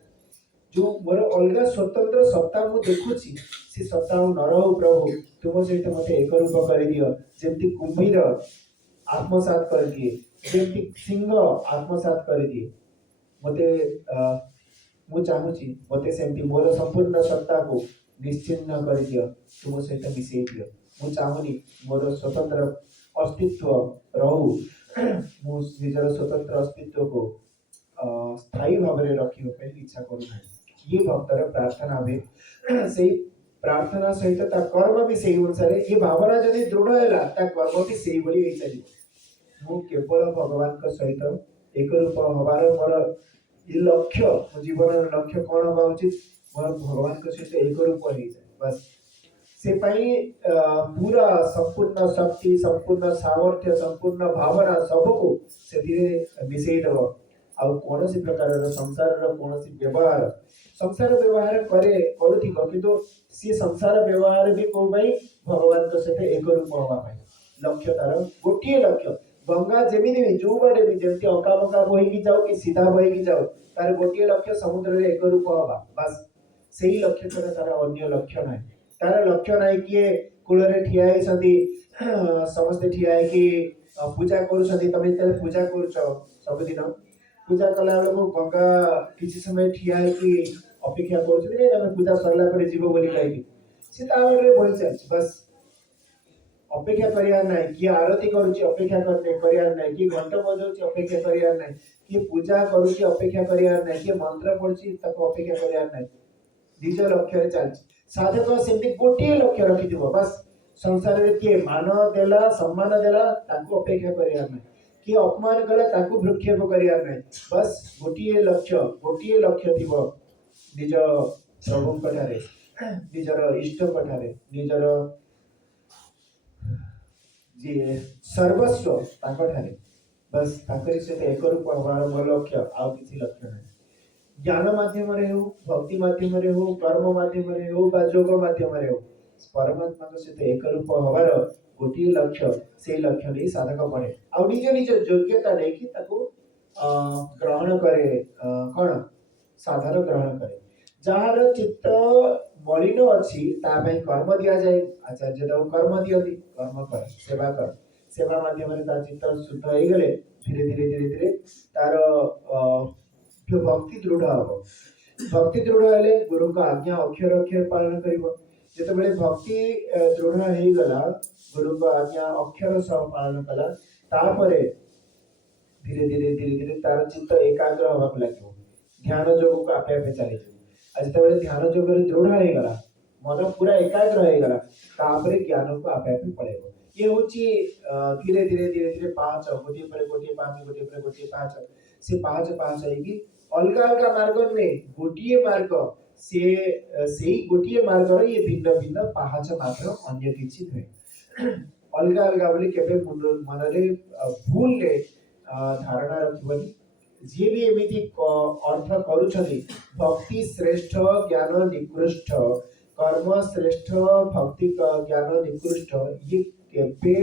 जो मोर अलगा स्वतंत्र सत्ता मु देखुची से सत्ता न रहू प्रभु तुम सहित मते एक रूप कर दियो जेमती कुंभीर आत्मसात कर दिए जेमती सिंह आत्मसात कर दिए मते मु चाहूची मते सेमती मोर संपूर्ण सत्ता को निश्चिन्न कर दियो तुम सहित मिसई दियो मु चाहूनी मोर स्वतंत्र अस्तित्व रहू मु निजर स्वतंत्र अस्तित्व को स्थायी भाव में रखियो पे इच्छा करू नाही ये भक्तर प्रार्थना हुए से प्रार्थना सहित ता कर्म भी सेही अनुसार ये भावना जदि दृढ़ हैला ता कर्म भी सेही भली होई चली मु केवल भगवान का सहित एक रूप हबार मोर ये लक्ष्य मो जीवन लक्ष्य कौन हवा उचित मोर भगवान का सहित एक रूप हो जाए बस से पाई पूरा संपूर्ण शक्ति संपूर्ण सामर्थ्य संपूर्ण भावना सबको से मिसई दब आ कौन प्रकार संसार कौन व्यवहार संसार व्यवहार करे करुथिब किंतु सी संसार व्यवहार भी को भाई भगवान के सहित एक रूप हवा पाई लक्ष्य तार गोटे लक्ष्य गंगा जमी भी जो बाटे भी जमती अका बका बही की जाओ कि सीधा बही की जाओ तार गोटे लक्ष्य समुद्र रे एक रूप हवा बस सेही लक्ष्य छड़ा तार अन्य लक्ष्य नाही तार लक्ष्य नाही किए कूल रे ठिया है सदी समस्त ठिया है कि पूजा करू सदी तमे ते पूजा करूछ सब दिन पूजा कला बेलू गंगा किसी समय ठिया है कि अपेक्षा करूछ तमे पूजा सरला पर जीव बोली कहि से तावरे बोल चल बस अपेक्षा करियार नाही कि आरती करूची अपेक्षा करते करियार नाही कि घंटा बजाउची अपेक्षा करियार नाही कि पूजा करूची अपेक्षा करियार नाही कि मंत्र पढुची ताको अपेक्षा करियार नाही निज लक्ष्य रे चलची साधक सेमती गोटे लक्ष्य रखिथिबो बस संसार रे के मान देला सम्मान देला ताको अपेक्षा करियार नाही कि अपमान कला ताको भ्रुक्षेप करियार नाही बस गोटे लक्ष्य थिबो निज प्रभु कठारे निजर इष्ट कठारे निजर जे सर्वस्व ताकठारे बस ताकरी सहित एक रूप हमार मोर लक्ष्य आउ किसी लक्ष्य नहीं ज्ञान माध्यम रे हो भक्ति माध्यम रे हो कर्म माध्यम रे हो बा योग माध्यम रे हो परमात्मा के सहित एक रूप हमार गोटे लक्ष्य से लक्ष्य नहीं साधक पड़े आउ निज निज योग्यता देखि ताको ग्रहण करे कौन साधन ग्रहण करे जहार चित्त मलिन अच्छी तापाई कर्म दिया जाए आचार्य दाऊ कर्म दियती कर्म कर सेवा माध्यम चित्त शुद्ध हो गले धीरे धीरे धीरे धीरे तार जो भक्ति दृढ़ हम भक्ति दृढ़ हेले गुरु का आज्ञा अक्षर अक्षर पालन करिवो जेतेबेले भक्ति दृढ़ हो गला गुरु का आज्ञा अक्षर सह पालन कला तापरे धीरे धीरे धीरे धीरे तार चित्त एकाग्र होगा लगे ध्यान योग को आपे आपे चली आज तबले ध्यान योग रे दृढ़ हो गला मन पूरा एकाग्र हो गला तापरे ज्ञान को आपे आपे पळेबो ये होची धीरे धीरे धीरे धीरे पांच गोटे पर गोटे पांच गोटे पर गोटे पांच से पांच पांच होगी अलग अलग मार्ग में गोटे मार्ग से सेही गोटे मार्ग रे ये भिन्न भिन्न पांच मात्र अन्य किछि नुहे अलग अलग बोली केबे मन रे भूल ले धारणा रखिबनी जे भी एमिति अर्थ करूछनी भक्ति श्रेष्ठ ज्ञान निकृष्ट कर्म श्रेष्ठ भक्ति ज्ञान निकृष्ट ये केबे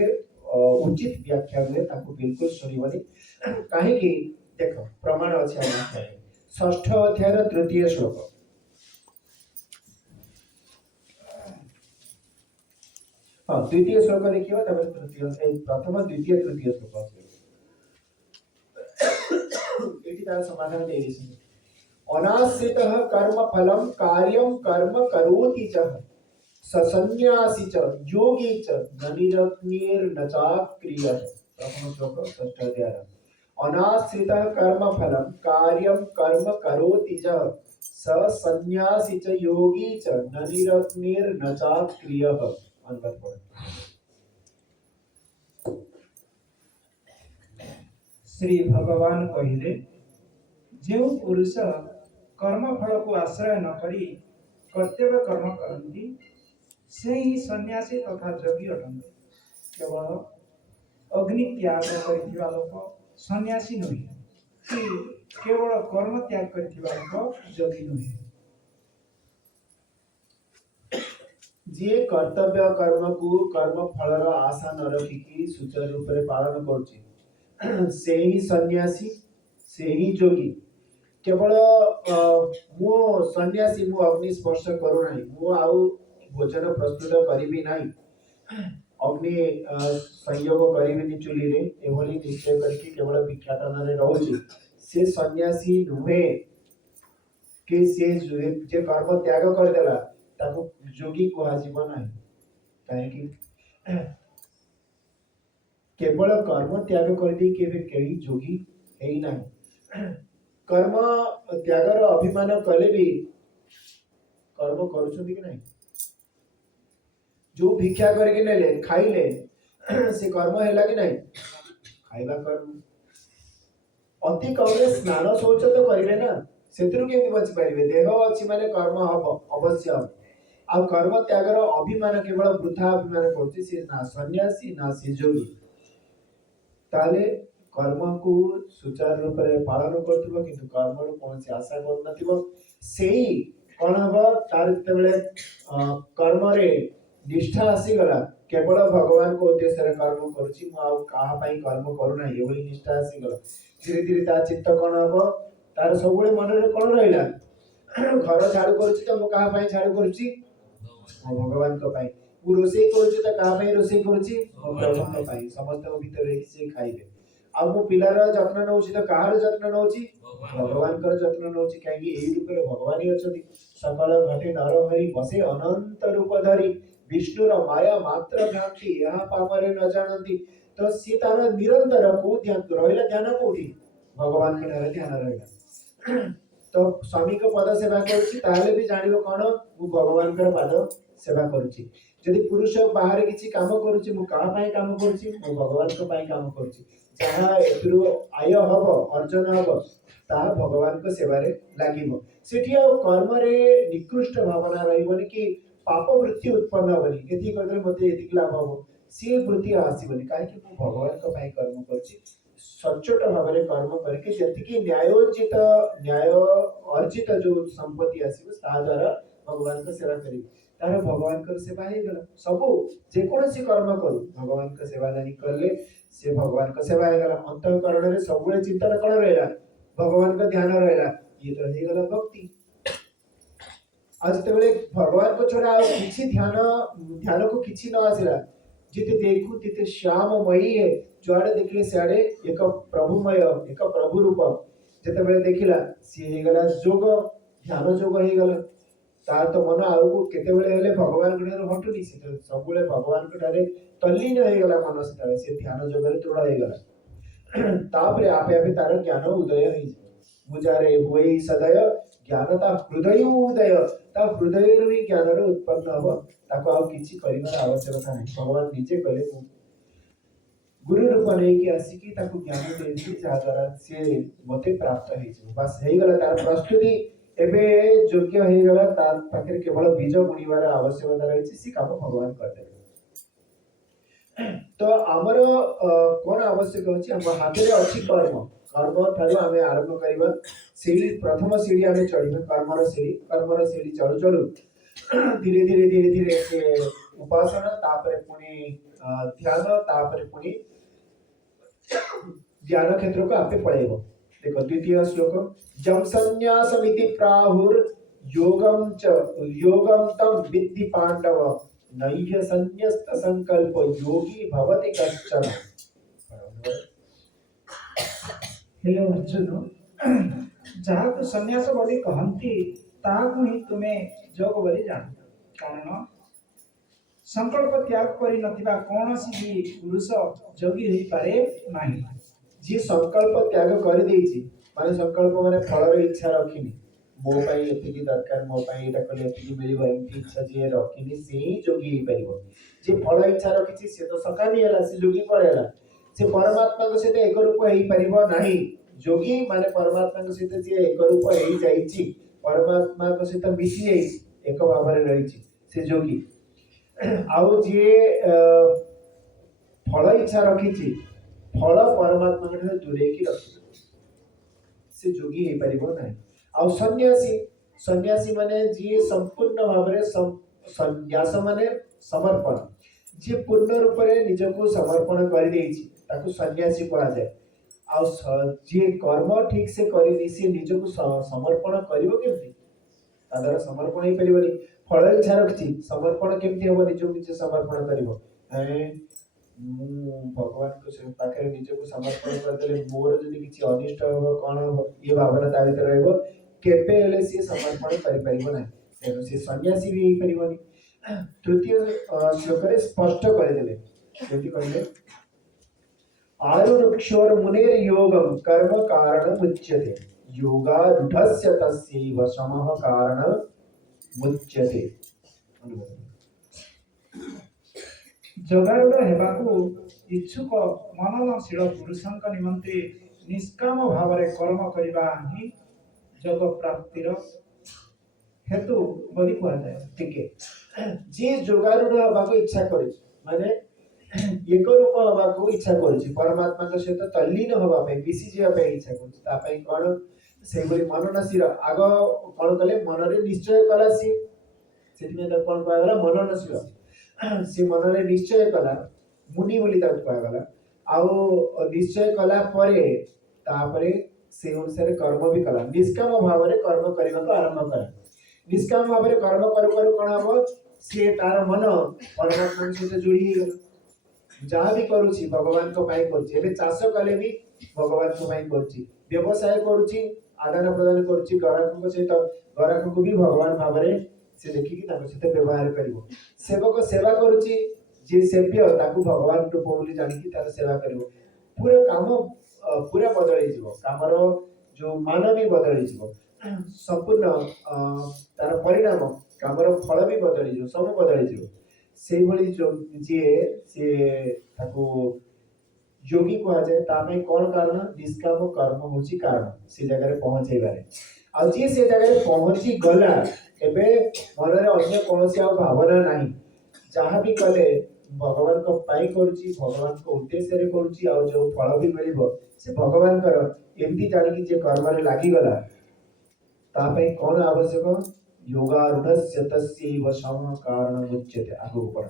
उचित व्याख्या में ताको बिल्कुल सुनिबनी काहे कि देखो प्रमाण अछि हम षष्ठ अध्याय तृतीय श्लोक हां द्वितीय श्लोक देखियो तबे तृतीय प्रथम द्वितीय तृतीय श्लोक अछि एटी तार समाधान दे दिस अनाश्रितः कर्म फलम कार्यम कर्म करोति च ससन्यासी च योगी च ननिरग्निर्न चाक्रियः प्रथम श्लोक षष्ठ अध्याय अनाश्रितः कर्म फलम कार्यम कर्म करोति च ससन्यासी च योगी च ननिरग्निर्न चाक्रियः अंतर पढ़ श्री भगवान कहले जो पुरुष कर्म फल को आश्रय न करी कर्तव्य कर्म करती से ही सन्यासी तथा योगी अटंती केवल अग्नि त्याग करिथिबा लोक सन्यासी नुहे कि केवल कर्म त्याग करिथिबा लोक योगी नुहे जे कर्तव्य कर्म को कर्म फलर आशा न रखिकी सुचारू रूप से पालन करुछि से ही सन्यासी से ही योगी केवल मो सन्यासी मो अग्नि स्पर्श करू नाही मो आउ भोजन प्रस्तुत करिबि नाही, अग्नि संयोग करिबिनि चुली रे, एभली निश्चय करके केवल भिक्षाटन रे रहउछि, से सन्यासी नुहे कि से जे कर्म त्याग करदेला ताको योगी कुहाଯିब नाही। काहेकि केवल कर्म त्याग करदी केबे केही योगी हेई नाही। कर्म त्यागर अभिमान कले भी कर्म करुछंती कि नहीं, जो भिक्षा करके नेले खाइले से कर्म हैला कि नहीं, खाइबा कर्म। अति कमरे स्नान शौच तो करिवे ना, सेतिरु केमि बचि पारिबे, देह अछि माने कर्म हब अवश्य हब। आ कर्म त्यागर अभिमान केवल वृथा अभिमान करछि, से ना सन्यासी ना से योगी। ताले कर्म को सुचारू रूप रे पालन करथिबो किंतु कर्म रो कोनसी आशा कर नथिबो, सेही कोन हबो तार जतेबेले कर्म रे निष्ठा आसी गला, केवल भगवान को उद्देश्य रे कर्म करूची, मु आ काहा पई कर्म करू नाही एवली निष्ठा आसी गला, धीरे धीरे ता चित्त कोन हबो, तार सबुळे मन रे कोन रहिला, घर झाड़ू करूची त मु काहा पई झाड़ू करूची, भगवान को पाई। मु रोषेई करूची त काहा पई रोषेई करूची, भगवान को पाई। समस्त को भीतर रही से खाइबे। आ मु पिलार जत्न नउची त काहार जत्न नउची, भगवान कर जत्न नउची। काहेकि एही रूप रे भगवान ही अछथि। सकल घटे नर हरि बसे अनंत रूप धरि, विष्णुर माया मात्र भ्रांति यहाँ पामरे न जानती। तो सी तार निरंतर को ध्यान रहिला, ध्यान कोठी भगवान के ठारे ध्यान रहिला। तो स्वामी को पद सेवा करूची ताहले भी जानिबो कोन, मु भगवान कर पद सेवा करूची। यदि पुरुष बाहर किछि काम करूची, मु का पई काम करूची, मु भगवान को पई काम करूची। जहाँ एथिरो आय हब अर्जन हब ता भगवान को सेवा रे लागिबो। सेठी आ कर्म रे निकृष्ट भावना रहिबोनी कि पाप वृत्ति उत्पन्न हबनी, एथि करले मते एथि लाभ हबो, सी वृत्ति आसीबनी। काहे कि मु भगवान को पई कर्म करूची। सचोट भाव में कर्म करके जतिकी न्यायोचित न्याय अर्जित जो संपत्ति आसीबो ता द्वारा भगवान को सेवा करी, तार भगवान कर सेवा हे गला। सबु जे कोनसी कर्म करू भगवान को सेवा नहीं करले से भगवान को सेवा हे गला। अंतःकरण रे सबुळे चिंतन कोन रहला, भगवान का ध्यान रहला, ये तो हे गला भक्ति। आज तेबेले भगवान को छोड़ा किछि ध्यान को किछि न आसिला, जिते देखू तिते श्याममयी है, जुआड़े देखले सियाड़े एक प्रभुमय एक प्रभु रूप। जेतेबेले देखिला सी हे गला जोग, ध्यान जोग हे गला। तार तो मन आउ को केतेबेले हेले भगवान गुणर हटुनी, से तो सबुले भगवान को ठारे तल्लीन हे गला। मन से ध्यान जोग रे तोड़ा हे गला। तापरे आपे आपे तार ज्ञान उदय हे जिवो। मुजारे होई सदय ज्ञान ता हृदय उदय, ता हृदय रो ही ज्ञान रो उत्पन्न हबो। ताको आ किछि करिवार आवश्यकता नाही, भगवान निजे कले। गुरु रूप नहीं कि आसिकी ताको ज्ञान देछि, जा द्वारा से मते प्राप्त हे जिवो। बस हे गला तार प्रस्तुति एबे योग्य हे गला। तार पाखरे केवल बीज बुणीवार आवश्यकता रहिछि, सी काम भगवान कर देबे। तो हमर कोन आवश्यक अछि, हम हाथे रे अछि कर्म। कर्म ठारू आमे आरंभ करिबा, सीढ़ी प्रथम सीढ़ी आमे चढ़िबा, कर्मर सीढ़ी चढ़ु चढ़ु धीरे धीरे धीरे धीरे से उपासना, तापरे पुनी ध्यान, तापरे पुनी ज्ञान क्षेत्र को आपे पळेबो। देखो द्वितीय श्लोक, जम संन्यासमिति प्राहुर योगम तम विद्धि पांडव, नैह संन्यस्त संकल्प योगी भवति कश्चन। हे अर्जुन, जहाँ को सन्यास बोली कहती ताकू ही तुम्हें जोग बोली जान। कारण संकल्प त्याग करी नथिबा कोनोसी भी पुरुष जोगी होई पारे नाही। जी संकल्प त्याग कर देछि माने संकल्प माने फल रे इच्छा रखिनी, मो पई एतिकी दरकार, मो पई एटा कले एतिकी मिलिबो, एमती इच्छा जे रखिनी से ही जोगी हे परिबो। जे फल इच्छा रखिछि से तो सकानी हला, से जोगी पड़ेला। से परमात्मा को सहित एक रूप हेई परिबो नाही। जोगी माने परमात्मा को सहित जे एक रूप हेई जाईछि, परमात्मा को सहित मिशि हेई एक भाबरे रहिछि, से जोगी। आउ जे फल इच्छा रखिछि, फल परमात्मा के ठारे दूरे की रखि, से जोगी हे परिबो नाही। आउ सन्यासी माने जे संपूर्ण भाबरे संन्यास माने समर्पण, जे पूर्ण रूप रे निज को समर्पण कर देछि ताको सन्यासी कहा जाय। आउ जे कर्म ठीक से करिनि, से निज को समर्पण करिवो केमति, ତା ଦ୍ୱାରା ସମର୍ପଣ ହେଇପାରିବନି। ଫଳ ଇଚ୍ଛା ରଖିଛି, ସମର୍ପଣ କେମିତି ହବ? ନିଜକୁ ନିଜେ ସମର୍ପଣ କରିବ। ମୁଁ ଭଗବାନଙ୍କ ପାଖରେ ନିଜକୁ ସମର୍ପଣ କରିଦେଲେ ମୋର ଯଦି କିଛି ଅନିଷ୍ଟ ହବ କଣ ହବ ଇଏ ଭାବନା ତା ଭିତରେ ରହିବ, କେବେ ହେଲେ ସିଏ ସମର୍ପଣ କରିପାରିବ ନାହିଁ। ତେଣୁ ସିଏ ସନ୍ନ୍ୟାସୀ ବି ହେଇପାରିବନି। ତୃତୀୟ ଶ୍ଲୋକରେ ସ୍ପଷ୍ଟ କରିଦେଲେ, ଯେମିତି କହିଲେ आरुरुक्षोर मुनेर योगम कर्म कारण मुच्यते योगारूढ़स्य तस्यैव समः कारण मुच्यते। ଜଗାରୂଢ଼ ହେବାକୁ ଇଚ୍ଛୁକ ମନନଶୀଳ ପୁରୁଷଙ୍କ ନିମନ୍ତେ ନିଷ୍କାମ ଭାବରେ କର୍ମ କରିବା ହିଁ ଯୋଗ ପ୍ରାପ୍ତିର ହେତୁ ବୋଲି କୁହାଯାଏ। ଟିକେ ଯିଏ ଯୋଗାରୂଢ଼ ହେବାକୁ ଇଚ୍ଛା କରିଛି, ମାନେ ଏକ ରୂପ ହେବାକୁ ଇଚ୍ଛା କରୁଛି, ପରମାତ୍ମାଙ୍କ ସହିତ ତଲ୍ଲୀନ ହେବା ପାଇଁ, ମିଶି ଯିବା ପାଇଁ ଇଚ୍ଛା କରୁଛି, ତା ପାଇଁ କଣ? ସେଇଭଳି ମନନଶୀଳ ଆଗ କଣ କଲେ? ମନରେ ନିଶ୍ଚୟ କଲା ସିଏ, ସେଥିପାଇଁ ତାକୁ କଣ କୁହାଗଲା? ମନନଶୀଳ। ସେ ମନରେ ନିଶ୍ଚୟ କଲା, ମୁନି ବୋଲି ତାକୁ କୁହାଗଲା। ଆଉ ନିଶ୍ଚୟ କଲା ପରେ ତାପରେ ସେ ଅନୁସାରେ କର୍ମ ବି କଲା, ନିଷ୍କାମ ଭାବରେ କର୍ମ କରିବାକୁ ଆରମ୍ଭ କଲା। ନିଷ୍କାମ ଭାବରେ କର୍ମ କରୁ କରୁ କଣ ହବ? ସିଏ ତାର ମନ ପରମାତ୍ମାଙ୍କ ସହିତ ଯୋଡ଼ି ହେଇଗଲା। ଯାହା ବି କରୁଛି ଭଗବାନଙ୍କ ପାଇଁ କରୁଛି। ଏବେ ଚାଷ କଲେ ବି ଭଗବାନଙ୍କ ପାଇଁ କରୁଛି, ବ୍ୟବସାୟ କରୁଛି, ଆଦାନ ପ୍ରଦାନ କରୁଛି ଗ୍ରାହକଙ୍କ ସହିତ, ଗ୍ରାହକଙ୍କୁ ବି ଭଗବାନ ଭାବରେ ସେ ଦେଖିକି ତାଙ୍କ ସହିତ ବ୍ୟବହାର କରିବ। ସେବକ ସେବା କରୁଛି, ଯିଏ ସେବ୍ୟ ତାକୁ ଭଗବାନ ରୂପ ବୋଲି ଜାଣିକି ତାର ସେବା କରିବ। ପୁରା କାମ ପୁରା ବଦଳିଯିବ, କାମର ଯୋଉ ମାନ ବି ବଦଳିଯିବ, ସମ୍ପୂର୍ଣ୍ଣ ତାର ପରିଣାମ, କାମର ଫଳ ବି ବଦଳିଯିବ, ସବୁ ବଦଳିଯିବ। ସେଇଭଳି ଯିଏ ସିଏ ତାକୁ ଯୋଗୀ କୁହାଯାଏ। ତା ପାଇଁ କଣ କାରଣ? ନିଷ୍କାମ କର୍ମ ହଉଛି କାରଣ ସେ ଜାଗାରେ ପହଞ୍ଚେଇବାରେ। ଆଉ ଯିଏ ସେ ଜାଗାରେ ପହଞ୍ଚି ଗଲା, ଏବେ ମନରେ ଅନ୍ୟ କୌଣସି ଆଉ ଭାବନା ନାହିଁ, ଯାହା ବି କଲେ ଭଗବାନଙ୍କ ପାଇଁ କରୁଛି, ଭଗବାନଙ୍କ ଉଦ୍ଦେଶ୍ୟରେ କରୁଛି, ଆଉ ଯୋଉ ଫଳ ବି ମିଳିବ ସେ ଭଗବାନଙ୍କର, ଏମିତି ଜାଣିକି ଯେ କର୍ମରେ ଲାଗିଗଲା, ତା ପାଇଁ କଣ ଆବଶ୍ୟକ? योगारूढ़स्य तस्यैव समः कारण मुच्यते। आगକୁ ପଢ।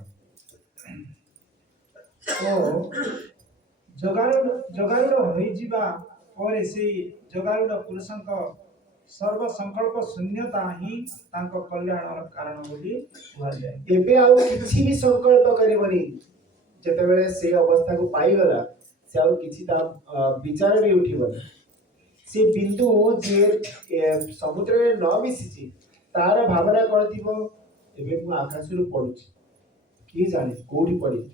ଜଗାରୂଢ଼ ହୋଇଯିବା ପରେ ସେଇ ଜଗାରୂଢ଼ ପୁରୁଷଙ୍କ ସର୍ବ ସଂକଳ୍ପ ଶୂନ୍ୟତା ହିଁ ତାଙ୍କ କଲ୍ୟାଣର କାରଣ ବୋଲି କୁହାଯାଏ। ଏବେ ଆଉ କିଛି ବି ସଂକଳ୍ପ କରିବନି। ଯେତେବେଳେ ସେ ଅବସ୍ଥାକୁ ପାଇଗଲା, ସେ ଆଉ କିଛି ତା ବିଚାର ବି ଉଠିବନି। ସେ ବିନ୍ଦୁ ଯିଏ ସମୁଦ୍ରରେ ନ ମିଶିଛି, ତାର ଭାବନା କଣ ଥିବ? ଏବେ ମୁଁ ଆକାଶରୁ ପଡୁଛି, କିଏ ଜାଣେ କୋଉଠି ପଡିବି,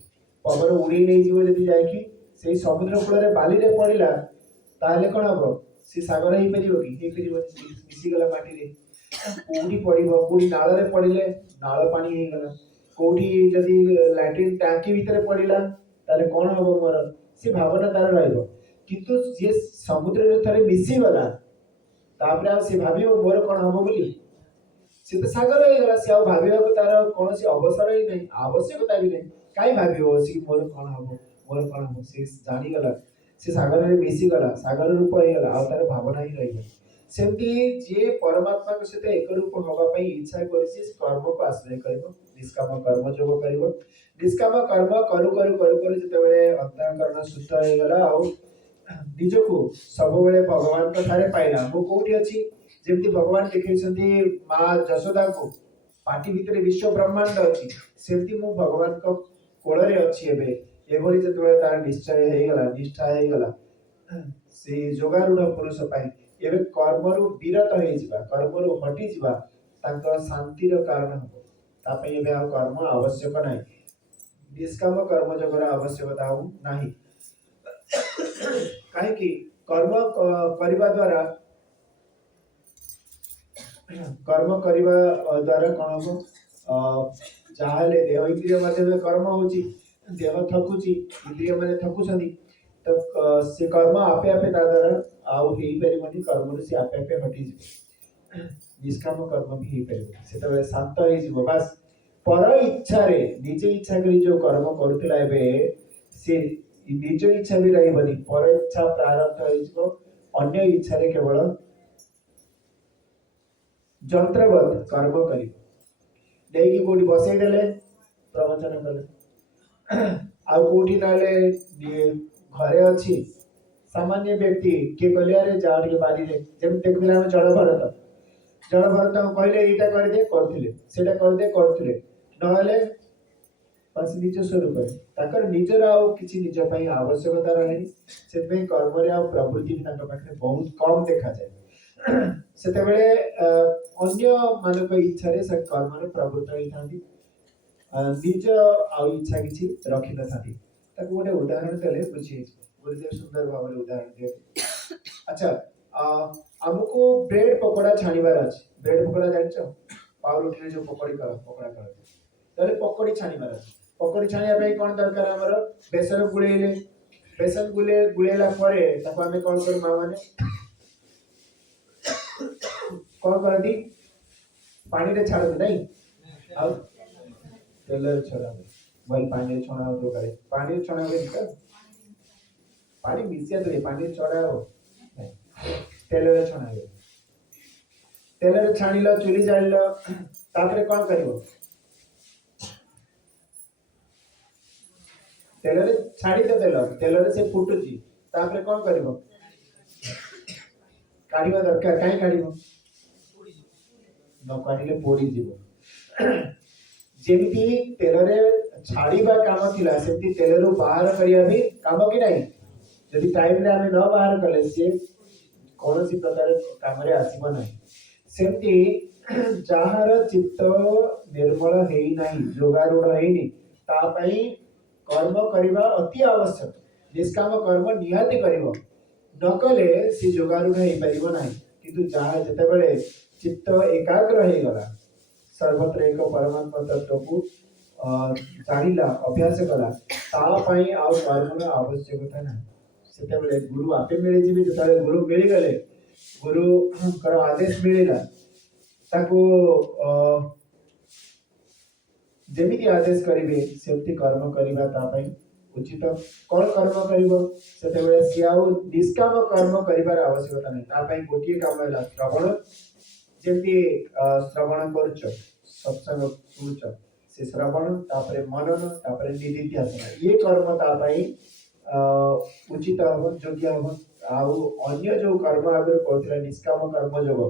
ପବନ ଉଡେଇ ନେଇଯିବ ଯଦି ଯାଇକି ସେଇ ସମୁଦ୍ର କୂଳରେ ବାଲିରେ ପଡିଲା, ତାହେଲେ କଣ ହବ? ସେ ସାଗର ହେଇପାରିବ କି? ହେଇପାରିବନି, ମିଶିଗଲା ମାଟିରେ। କୋଉଠି ପଡିବ? କୋଉଠି ନାଳରେ ପଡିଲେ ନାଳ ପାଣି ହେଇଗଲା, କୋଉଠି ଯଦି ଲାଟ୍ରିନ୍ ଟାଙ୍କି ଭିତରେ ପଡିଲା ତାହେଲେ କଣ ହବ ମୋର? ସେ ଭାବନା ତାର ରହିବ। କିନ୍ତୁ ଯିଏ ସମୁଦ୍ରରେ ଥରେ ମିଶିଗଲା, ତାପରେ ଆଉ ସେ ଭାବିବ ମୋର କଣ ହବ ବୋଲି? ସେ ତ ସାଗର ହେଇଗଲା, ସେ ଆଉ ଭାବିବାକୁ ତାର କୌଣସି ଅବସର ହିଁ ନାହିଁ, ଆବଶ୍ୟକତା ବି ନାହିଁ। କାହିଁ ଭାବିବ ବସିକି ମୋର କଣ ହବ, ମୋର କଣ ହବ? ସେ ଜାଣିଗଲା, ସେ ସାଗରରେ ମିଶିଗଲା, ସାଗର ରୂପ ହେଇଗଲା, ଆଉ ତାର ଭାବନା ହିଁ ରହିବ। ସେମିତି ଯିଏ ପରମାତ୍ମାଙ୍କ ସହିତ ଏକ ରୂପ ହବା ପାଇଁ ଇଚ୍ଛା କରିଛି, କର୍ମକୁ ଆଶ୍ରୟ କରିବ, ନିଷ୍କାମ କର୍ମ ଯୋଗ କରିବ। ନିଷ୍କାମ କର୍ମ କରୁ କରୁ କରୁ କରୁ ଯେତେବେଳେ ଅନ୍ତଃକରଣ ଶୁଦ୍ଧ ହେଇଗଲା, ଆଉ ନିଜକୁ ସବୁବେଳେ ଭଗବାନଙ୍କ ଠାରେ ପାଇଲା, ମୁଁ କୋଉଠି ଅଛି? ଯେମିତି ଭଗବାନ ଦେଖେଇଛନ୍ତି ମା ଯଶୋଦାଙ୍କୁ, ପାଟି ଭିତରେ ବିଶ୍ଵ ବ୍ରହ୍ମାଣ୍ଡ ଅଛି, ସେମିତି ମୁଁ ଭଗବାନଙ୍କ କୋଳରେ ଅଛି ଏବେ। ଏଭଳି ଯେତେବେଳେ ତାର ନିଶ୍ଚୟ ହେଇଗଲା, ନିଷ୍ଠା ହେଇଗଲା, ସେ ଯୋଗାରୂଢ ପୁରୁଷ ପାଇଁ ଏବେ କର୍ମରୁ ବିରତ ହେଇଯିବା, କର୍ମରୁ ହଟିଯିବା ତାଙ୍କ ଶାନ୍ତିର କାରଣ ହବ। ତା ପାଇଁ ଏବେ ଆଉ କର୍ମ ଆବଶ୍ୟକ ନାହିଁ, ନିଷ୍କାମ କର୍ମ ଯୋଗର ଆବଶ୍ୟକତା ଆଉ ନାହିଁ। କାହିଁକି? କର୍ମ କରିବା ଦ୍ୱାରା କଣ ହବ? ଯାହାହେଲେ ଦେହ ଇନ୍ଦ୍ରିୟ ମାଧ୍ୟମରେ କର୍ମ ହଉଛି, ଦେହ ଥକୁଛି, ଇନ୍ଦ୍ରିୟ ମାନେ ଥକୁଛନ୍ତି, ତ ସେ କର୍ମ ଆପେ ଆପେ ତା ଦ୍ୱାରା ଆଉ ହେଇପାରିବନି, କର୍ମରୁ ସେ ଆପେ ଆପେ ହଟିଯିବ, ନିଷ୍କାମ କର୍ମ ବି ହେଇପାରିବ। ସେତେବେଳେ ଶାନ୍ତ ହେଇଯିବ, ବାସ୍ ପର ଇଚ୍ଛାରେ ନିଜ ଇଚ୍ଛା କରି ଯୋଉ କର୍ମ କରୁଥିଲା, ଏବେ ସେ ନିଜ ଇଚ୍ଛା ବି ରହିବନି, ପର ଇଚ୍ଛା ପ୍ରାରବ୍ଧ ହେଇଯିବ, ଅନ୍ୟ ଇଚ୍ଛାରେ କେବଳ ଯନ୍ତ୍ରବତ୍ କର୍ମ କରିବ। ନେଇକି କୋଉଠି ବସେଇ ଦେଲେ, ପ୍ରବଚନ କଲେ, ଆଉ କୋଉଠି ନହେଲେ ଘରେ ଅଛି ସାମାନ୍ୟ ବ୍ୟକ୍ତି, କିଏ କହିଲେ ଆରେ ଯାଅ ଟିକେ ବାରିରେ, ଯେମିତି ଦେଖୁଥିଲେ ଆମେ ଜଳ ଭରତ, जड़ भरत कहले एटा कर दे करथिले सेटा कर दे करथिले नहले बस निज स्वरूप ताकर निजर आउ किछि निज पई आवश्यकता रहे से पई कर्म रे आ प्रवृत्ति भी तांका पाखरे बहुत कम देखा जाए सेते बेले अन्य मानक इच्छा रे से कर्म रे प्रवृत्त होई थांती निज आउ इच्छा किछि रखि न थांती ताको गोटे उदाहरण देले बुझी गुरुदेव सुंदर भाव रे उदाहरण दिए अच्छा हमको ब्रेड पकोड़ा छाणीबार अछि ब्रेड पकोड़ा जानछो पावरोटी रे जो पकोड़ी कर पकोड़ा कर तले पकोड़ी छाणीबार अछि पकोड़ी छाणिया पई कोन दरकार हमर बेसन गुळेले बेसन गुळेला परे ताको हमें कोन कर मा माने कोन करदी पानी रे छाड़ दे नहीं आ तेल रे छड़ा मोबाइल पानी रे छणा हो करे पानी रे छणा हो का पानी मिसिया दे पानी रे छड़ा हो तेल रे छणा हो तेल रे छाणीला चुली जाळिला तापरे कोन करबो तेल रे छाड़ी दे तेल रे से फुटुची तापरे कोन करबो काढिबा दरकार काई काढिबो न काढिले पोड़ी जीवो जेमिति तेल रे छाड़ीबा काम थिला सेति तेल रो बाहर करिया भी काम कि नाही यदि टाइम रे हमें न बाहर कले से कौनसी प्रकार काम रे आसीबो नाही सेमति जाहार चित्त निर्मल हेई नाही जोगारूढ़ हेई ता पई कर्म करिबा अति आवश्यक निष्काम कर्म निहाती करिवो न कले से जोगारूढ़ हेई परिबो नाही किंतु जहाँ जेतेबेले चित्त एकाग्र हे गला सर्वत्र एक परमात्मा तत्व को जानिला अभ्यास कला ता पई आ कर्म आवश्यकता नाही सेतेबेले गुरु आपे मिले जिबे जेतेबेले गुरु मिली गले गुरु कर आदेश मिलिला ताको जेमिति आदेश करिवे सेमति कर्म करिबा ता पई उचित कोन कर्म करिवो सेतेबेले सियाउ निष्काम कर्म करिबार आवश्यकता नै ता पई गोटिए काम हैला श्रवण जेमति श्रवण करछ सत्संग सुनछ से श्रवण तापरे मनन तापरे निधिध्यासन ये कर्म ता पई उचित हो योग्य हो आउ अन्य जो कर्म आगर करथिला निष्काम कर्म जोग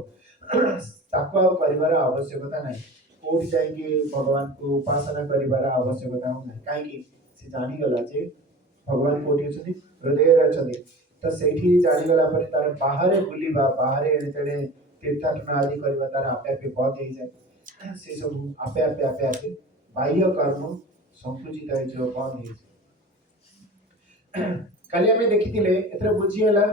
ताको करिबार आवश्यकता नै कोठी जाइए भगवान को उपासना करिबार आवश्यकता हो काहे कि से जानि गला जे भगवान कोठी अछि हृदय रे अछि त सेठी जानि गला पर तार बाहर बुलिबा बाहर एते तीर्थाटन आदि करिबा तार आपे आपे बद हे जाय से सब आपे आपे आपे आपे बाह्य कर्म संकुचित है जो बंद हे काली हमें देखिथिले एतरे बुझी हला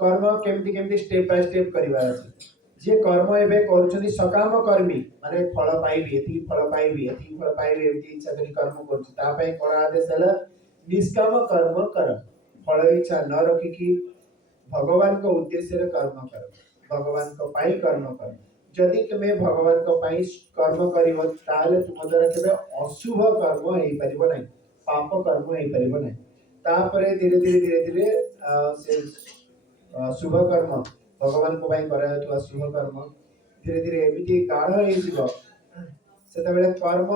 कर्म केमति केमति स्टेप बाय स्टेप करिबार अछि जे कर्म एबे करूछथि सकाम कर्मी माने फल पाइबी एति फल पाइबी एति इच्छा करी कर्म करूछ ता पई कोन आदेश हला निष्काम कर्म कर फल इच्छा न रखी कि भगवान को उद्देश्य रे कर्म कर भगवान को पाई कर्म कर जदि तुमे भगवान को पाई कर्म करिवो ताले तुम द्वारा केबे अशुभ कर्म हेई परिबो नै पाप कर्म हेई परिबो नै तापरे धीरे धीरे से शुभ कर्म भगवान को भाई करा तो शुभ कर्म धीरे धीरे एमिति गाढ़ हे जिवो सेता बेले कर्म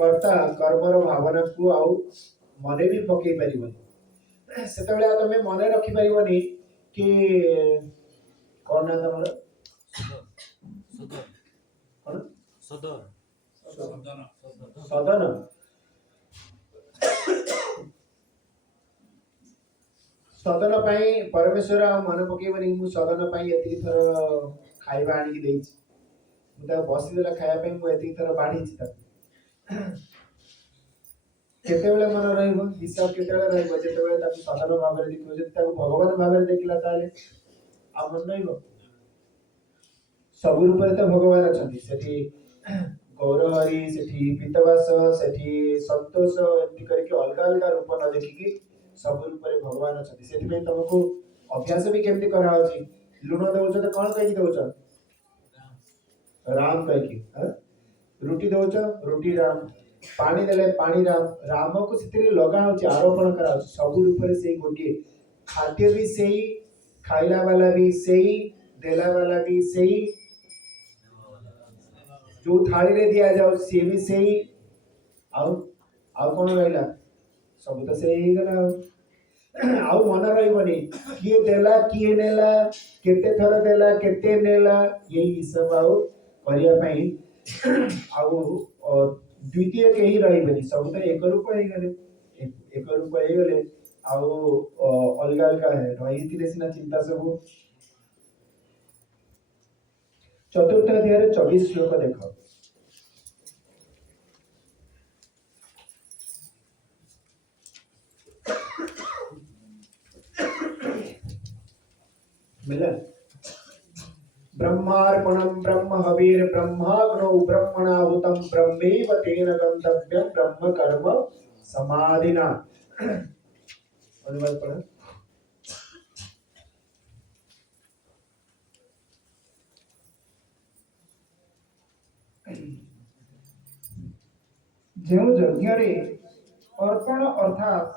कर्ता कर्मर भावना को आउ मने भी पकई परिबो सेता बेले तमे मने रखि परिबोनी कि कोन ना तमर सदर कोन सदन सदन पाई परमेश्वर आ मन पकेबनी मु सदन पाई एति थर खाइबा आनी कि देइछ मुदा बसी देला खाया पाई मु एति थर बाढी छि त केतेबेले मन रहइबो हिसाब केतेबेले रहइबो जेतेबेले ताकु सदन भाबरे देखिबो जे ताकु भगवान भाबरे देखिला ताले आ मन नइबो सब रूपरे त भगवान अछंती सेठी गौरहरि सेठी पीतवास सेठी संतोष एति करके अलगा अलगा रूप न देखिकी सब रूपरे भगवान अछंती सेठी पे तुमको अभ्यास भी केमति करा होची लुण देउछ त कोन कहि देउछ राम कहि की रोटी देउछ रोटी राम पानी देले पानी राम राम को सितरे लगा होची आरोपण करा होची सब रूपरे सेही गोटी खाद्य भी सेही खाइला वाला भी सेही देला वाला भी सेही जो थाली रे दिया जाओ से भी सेही आउ आउ कोन रहला सब तो सेही गला ଆଉ ମନେ ରହିବନି କିଏ ଦେଲା କିଏ ନେଲା କେତେ ଥର ଦେଲା କେତେ ନେଲା ଏଇ ହିସାବ ଆଉ କରିବା ପାଇଁ ଆଉ ଦ୍ୱିତୀୟ କେହି ରହିବେନି ସବୁ ତ ଏକ ରୂପ ହେଇଗଲେ ଏକ ରୂପ ହେଇଗଲେ ଆଉ ଅଲଗା ଅଲଗା ରହିଥିଲେ ସିନା ଚିନ୍ତା ସବୁ। ଚତୁର୍ଥ ଅଧ୍ୟାୟରେ 24 ଶ୍ଲୋକ ଦେଖ। मिला ब्रह्मार्पणं ब्रह्म हविर् ब्रह्माग्नौ ब्रह्मणाहुतं ब्रह्मैव तेन गंतव्यं ब्रह्म कर्म समाधिना। अनुवाद पढ़ा। ଯେଉଁ ଯଜ୍ଞରେ ଅର୍ପଣ ଅର୍ଥାତ୍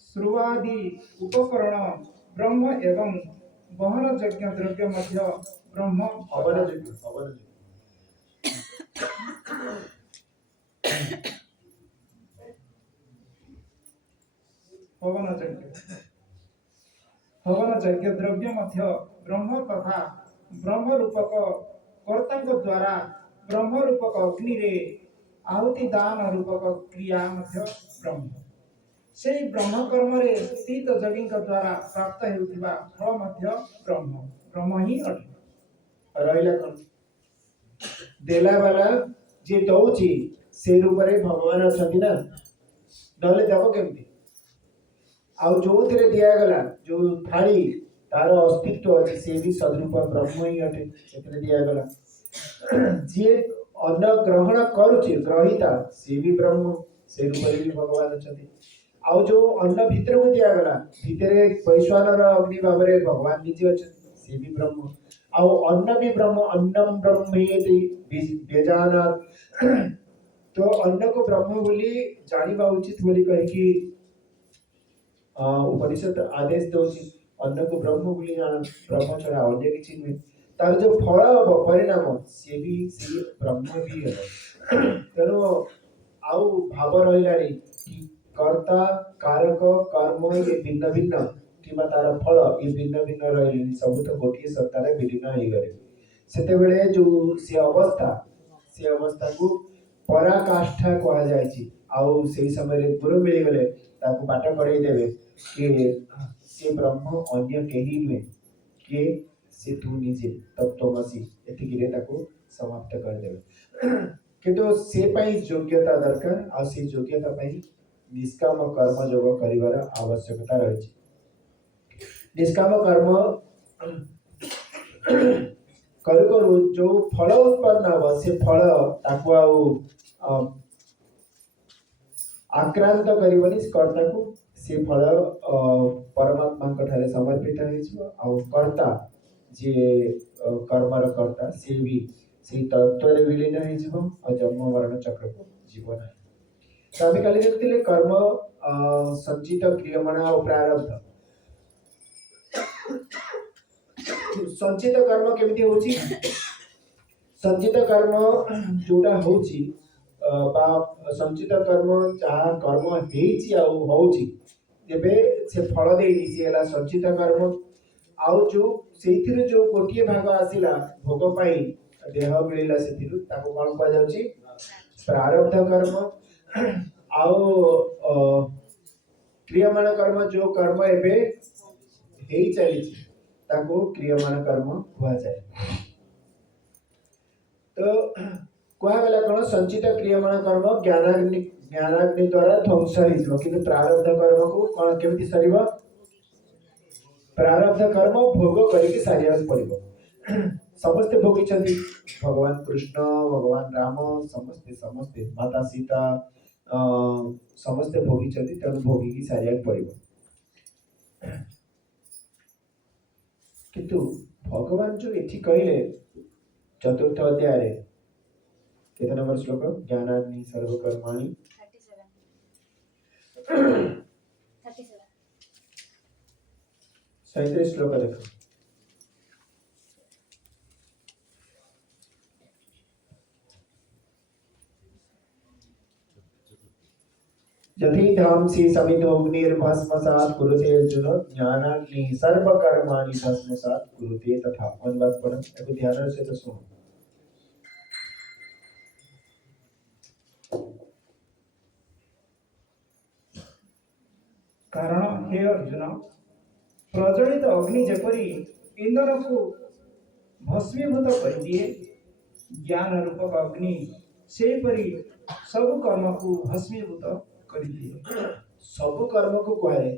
ଶ୍ରୁଆଦି ଉପକରଣ ବ୍ରହ୍ମ ଏବଂ ବହନ ଯଜ୍ଞ ଦ୍ରବ୍ୟ ମଧ୍ୟ ବ୍ରହ୍ମ हवन यज्ञ ହବନ ଯଜ୍ଞ ଦ୍ରବ୍ୟ ମଧ୍ୟ ବ୍ରହ୍ମ ତଥା ବ୍ରହ୍ମ ରୂପକ କର୍ତ୍ତାଙ୍କ ଦ୍ୱାରା ବ୍ରହ୍ମ ରୂପକ ଅଗ୍ନିରେ ଆହୁତି ଦାନ ରୂପକ କ୍ରିୟା ମଧ୍ୟ ବ୍ରହ୍ମ। ସେହି ବ୍ରହ୍ମ କର୍ମରେ ସ୍ଥିତ ଯୋଗୀଙ୍କ ଦ୍ୱାରା ପ୍ରାପ୍ତ ହେଉଥିବା ଫଳ ମଧ୍ୟ ବ୍ରହ୍ମ ହିଁ ଅଟେ। ରହିଲା କଣ ଦେଲା ବାଲା ଯେ ଦଉଛି ସେ ରୂପରେ ଭଗବାନ ଅଛନ୍ତି ନା ନହେଲେ ଦେବ କେମିତି ଆଉ ଯୋଉଥିରେ ଦିଆଗଲା ଯୋଉ ଥାଳି ତାର ଅସ୍ତିତ୍ୱ ଅଛି ସେ ବି ସଦରୂପ ବ୍ରହ୍ମ ହିଁ ଅଟେ ସେଥିରେ ଦିଆଗଲା ଯିଏ ଅନ୍ନ ଗ୍ରହଣ କରୁଛି ଗ୍ରହିତା ସେ ବି ବ୍ରହ୍ମ ସେ ରୂପରେ ବି ଭଗବାନ ଅଛନ୍ତି ଆଉ ଯୋଉ ଅନ୍ନ ଭିତରକୁ ଦିଆଗଲା ଭିତରେ ବୈଶ୍ୱାନର ଅଗ୍ନି ଭାବରେ ଭଗବାନ ନିଜେ ଅଛନ୍ତି ସେ ବି ବ୍ରହ୍ମ ଆଉ ଅନ୍ନ ବି ବ୍ରହ୍ମ ଅନ୍ନମ ବ୍ରହ୍ମେତି ବେଜାନାତ୍ तो अन्न को ब्रह्म बोली जानिबा उचित बोली कहिकी उपनिषद आदेश दଉଛି अन्न को ब्रह्म बोली जान ब्रह्म छड़ा अन्य किछि नुहे तार जो फल परिणाम से भी ब्रह्म भी है तेणु आउ भाव रहिलानी कि कर्ता कारक कर्म ये भिन्न भिन्न किबा तार फल ये भिन्न भिन्न रहिलेनी सब तो गोटिए सत्तारे विलीन होई गले सेते बेले जो से अवस्था को पराकाष्ठा कहा जायछि आउ सेही समय गुरु मिली गले ताको बाट करै देबे कि से ब्रह्म अन्य केही नुहे कि से तू निजे तत्वमसि एतिकिरे ताको समाप्त कर देबे किंतु से पई योग्यता दरकार आ से योग्यता पई निष्काम कर्म योग करिवार आवश्यकता रहिछि निष्काम कर्म करू करू जो फल उत्पन्न हो से फल ताको आउ आक्रांत करिवनी कर्ता को से फल परमात्मा ठारे समर्पित हो कर्ता जे कर्मर कर्ता से भी से तत्व विलीन हो जन्म मरण चक्र को जीवन है तो आम कल देखते कर्म संचित क्रियमाण और प्रारब्ध संचित कर्म केमती होची संचित कर्म जोटा होची बा संचित कर्म जहाँ कर्म हेची आ होची जेबे से फल देनी से हला संचित कर्म आउ जो सेथिरु जो गोटिए भाग आसिला भोग पाई देह मिलिला सेथिरु ताको कोन कह जाउची प्रारब्ध कर्म आउ क्रियमाण कर्म जो कर्म एबे हेई चली ताको क्रियमाण कर्म हुआ जाए तो कहा गला कौन संचित क्रियमाण कर्म ज्ञानाग्नि द्वारा ध्वंस हो कि प्रारब्ध कर्म को कौन केमती सर प्रारब्ध कर्म भोग करके सारिया पड़ो समस्ते भोगी भगवान कृष्ण भगवान राम समस्ते समस्ते माता सीता समस्ते भोगी तेणु भोगी सारिया पड़ो किंतु भगवान जो ये कहले चतुर्थ अध्याय कितना नंबर श्लोक ज्ञानाग्नि सर्वकर्माणि 37 श्लोक देखो यथैधांसि समितोऽग्निर्भस्मसात् कुरुते अर्जुन ज्ञानाग्नि सर्वकर्माणि भस्मसात् कुरुते तथा। अनुवाद पढ़ो एक ध्यान से तो सुनो। कारण हे अर्जुन प्रज्वलित अग्नि जेपरी इंधन को भस्मीभूत कर दिए ज्ञान रूपक अग्नि सेपरी सब कर्म को भस्मीभूत कर दिए। सब कर्म को कहुए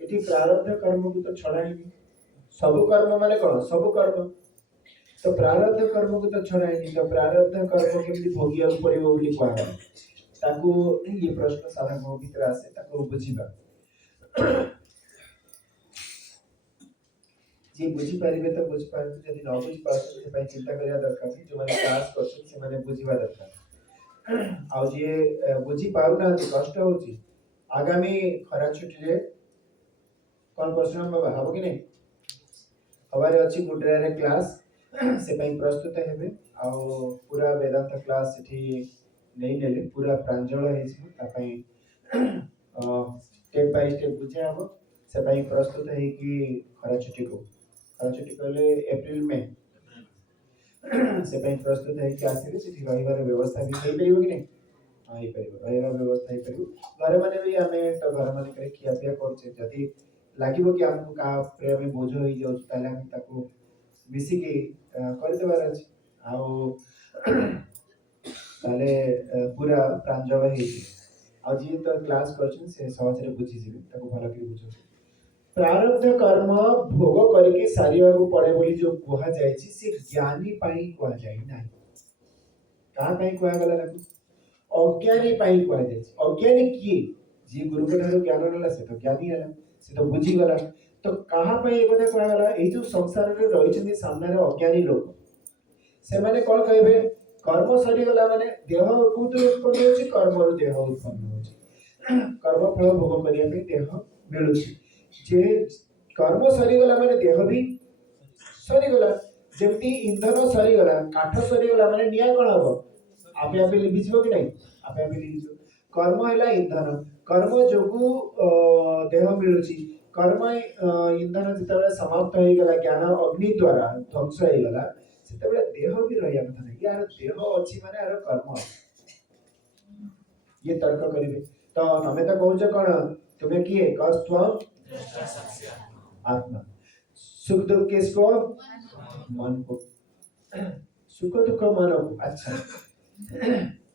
ये प्रारब्ध कर्म को तो छड़ाएनी। सब कर्म माने कौन सब कर्म तो प्रारब्ध कर्म को तो छड़ाएनी। तो प्रारब्ध कर्म केमती भोगिया पड़ो बोली कहला ताकू ये प्रश्न सारा मो भीतर आसे ताकू बुझीबा जे बुझी पारिबे तो बुझ पारबे जदि न बुझी पारबे से भाई चिंता करिया दरकार नहीं। जो माने क्लास करछन से माने बुझीबा दरकार। आ जे बुझी पारु ना कष्ट होची आगामी खरा छुट्टी रे कौन प्रश्न बाबा हबो कि नहीं हमारे अच्छी गुड्रा रे क्लास से भाई प्रस्तुत हेबे आ पूरा वेदांत क्लास सेठी नहीं नेले पूरा प्रांजल है स्टेप बाय स्टेप बुझे हम से भाई प्रस्तुत है कि खरा छुट्टी कहले एप्रिल में से भाई प्रस्तुत है कि आसिबे सेठी रहिबार व्यवस्था भी हेई परिबो कि नहीं हां हेई परिबो रहिबा व्यवस्था हेई परिबो। घर माने भी आमे तो घर माने करे खिया पिया करछे जदी लागिबो कि हमको का प्रेम बोझ होई जाउ ताले हम ताको मिसी के कर देबार अछि आ ताले पूरा प्रांजल हेई आ जी तो क्लास करछन से सहज रे बुझी जिवे ताको भलो के बुझो। प्रारब्ध कर्म भोग करके सारिया को पड़े बोली जो कहा जाय छी से ज्ञानी पाई कहा जाय नाही। का पाई कहा गला ताको अज्ञानी पाई कहा जाय छी। अज्ञानी किए जी गुरु के ठारो ज्ञान नला से तो ज्ञानी हला से तो बुझी गला तो कहा पाई ए कथा कहा गला ए जो संसार रे रहि छथि सामने रे अज्ञानी लोग से माने कोन कहबे कर्म सरी गला माने देह कुत उत्पन्न होछि कर्म रो देह उत्पन्न होछि कर्म फल भोग करिया पे देह मिलुछि जे कर्म सरी गला माने देह भी सरी गला जेमती इंधन सरी गला काठ सरी गला माने निया कोन हबो आपे आपे लिबिजिबो कि नहीं आपे आपे लिबिजिबो। कर्म हैला इंधन कर्म जोगु देह मिलुछि कर्म इंधन जितबे समाप्त होई गला ज्ञान अग्नि द्वारा ध्वंस होई गला सेतबे देह भी रहिया कथा नहीं यार देह अछि माने यार कर्म ये तर्क करिवे तो हमें तो कहउछ कोन तुम्हें किए कष्ट आत्मा सुख दुख किसको मन को सुख दुख मन को। अच्छा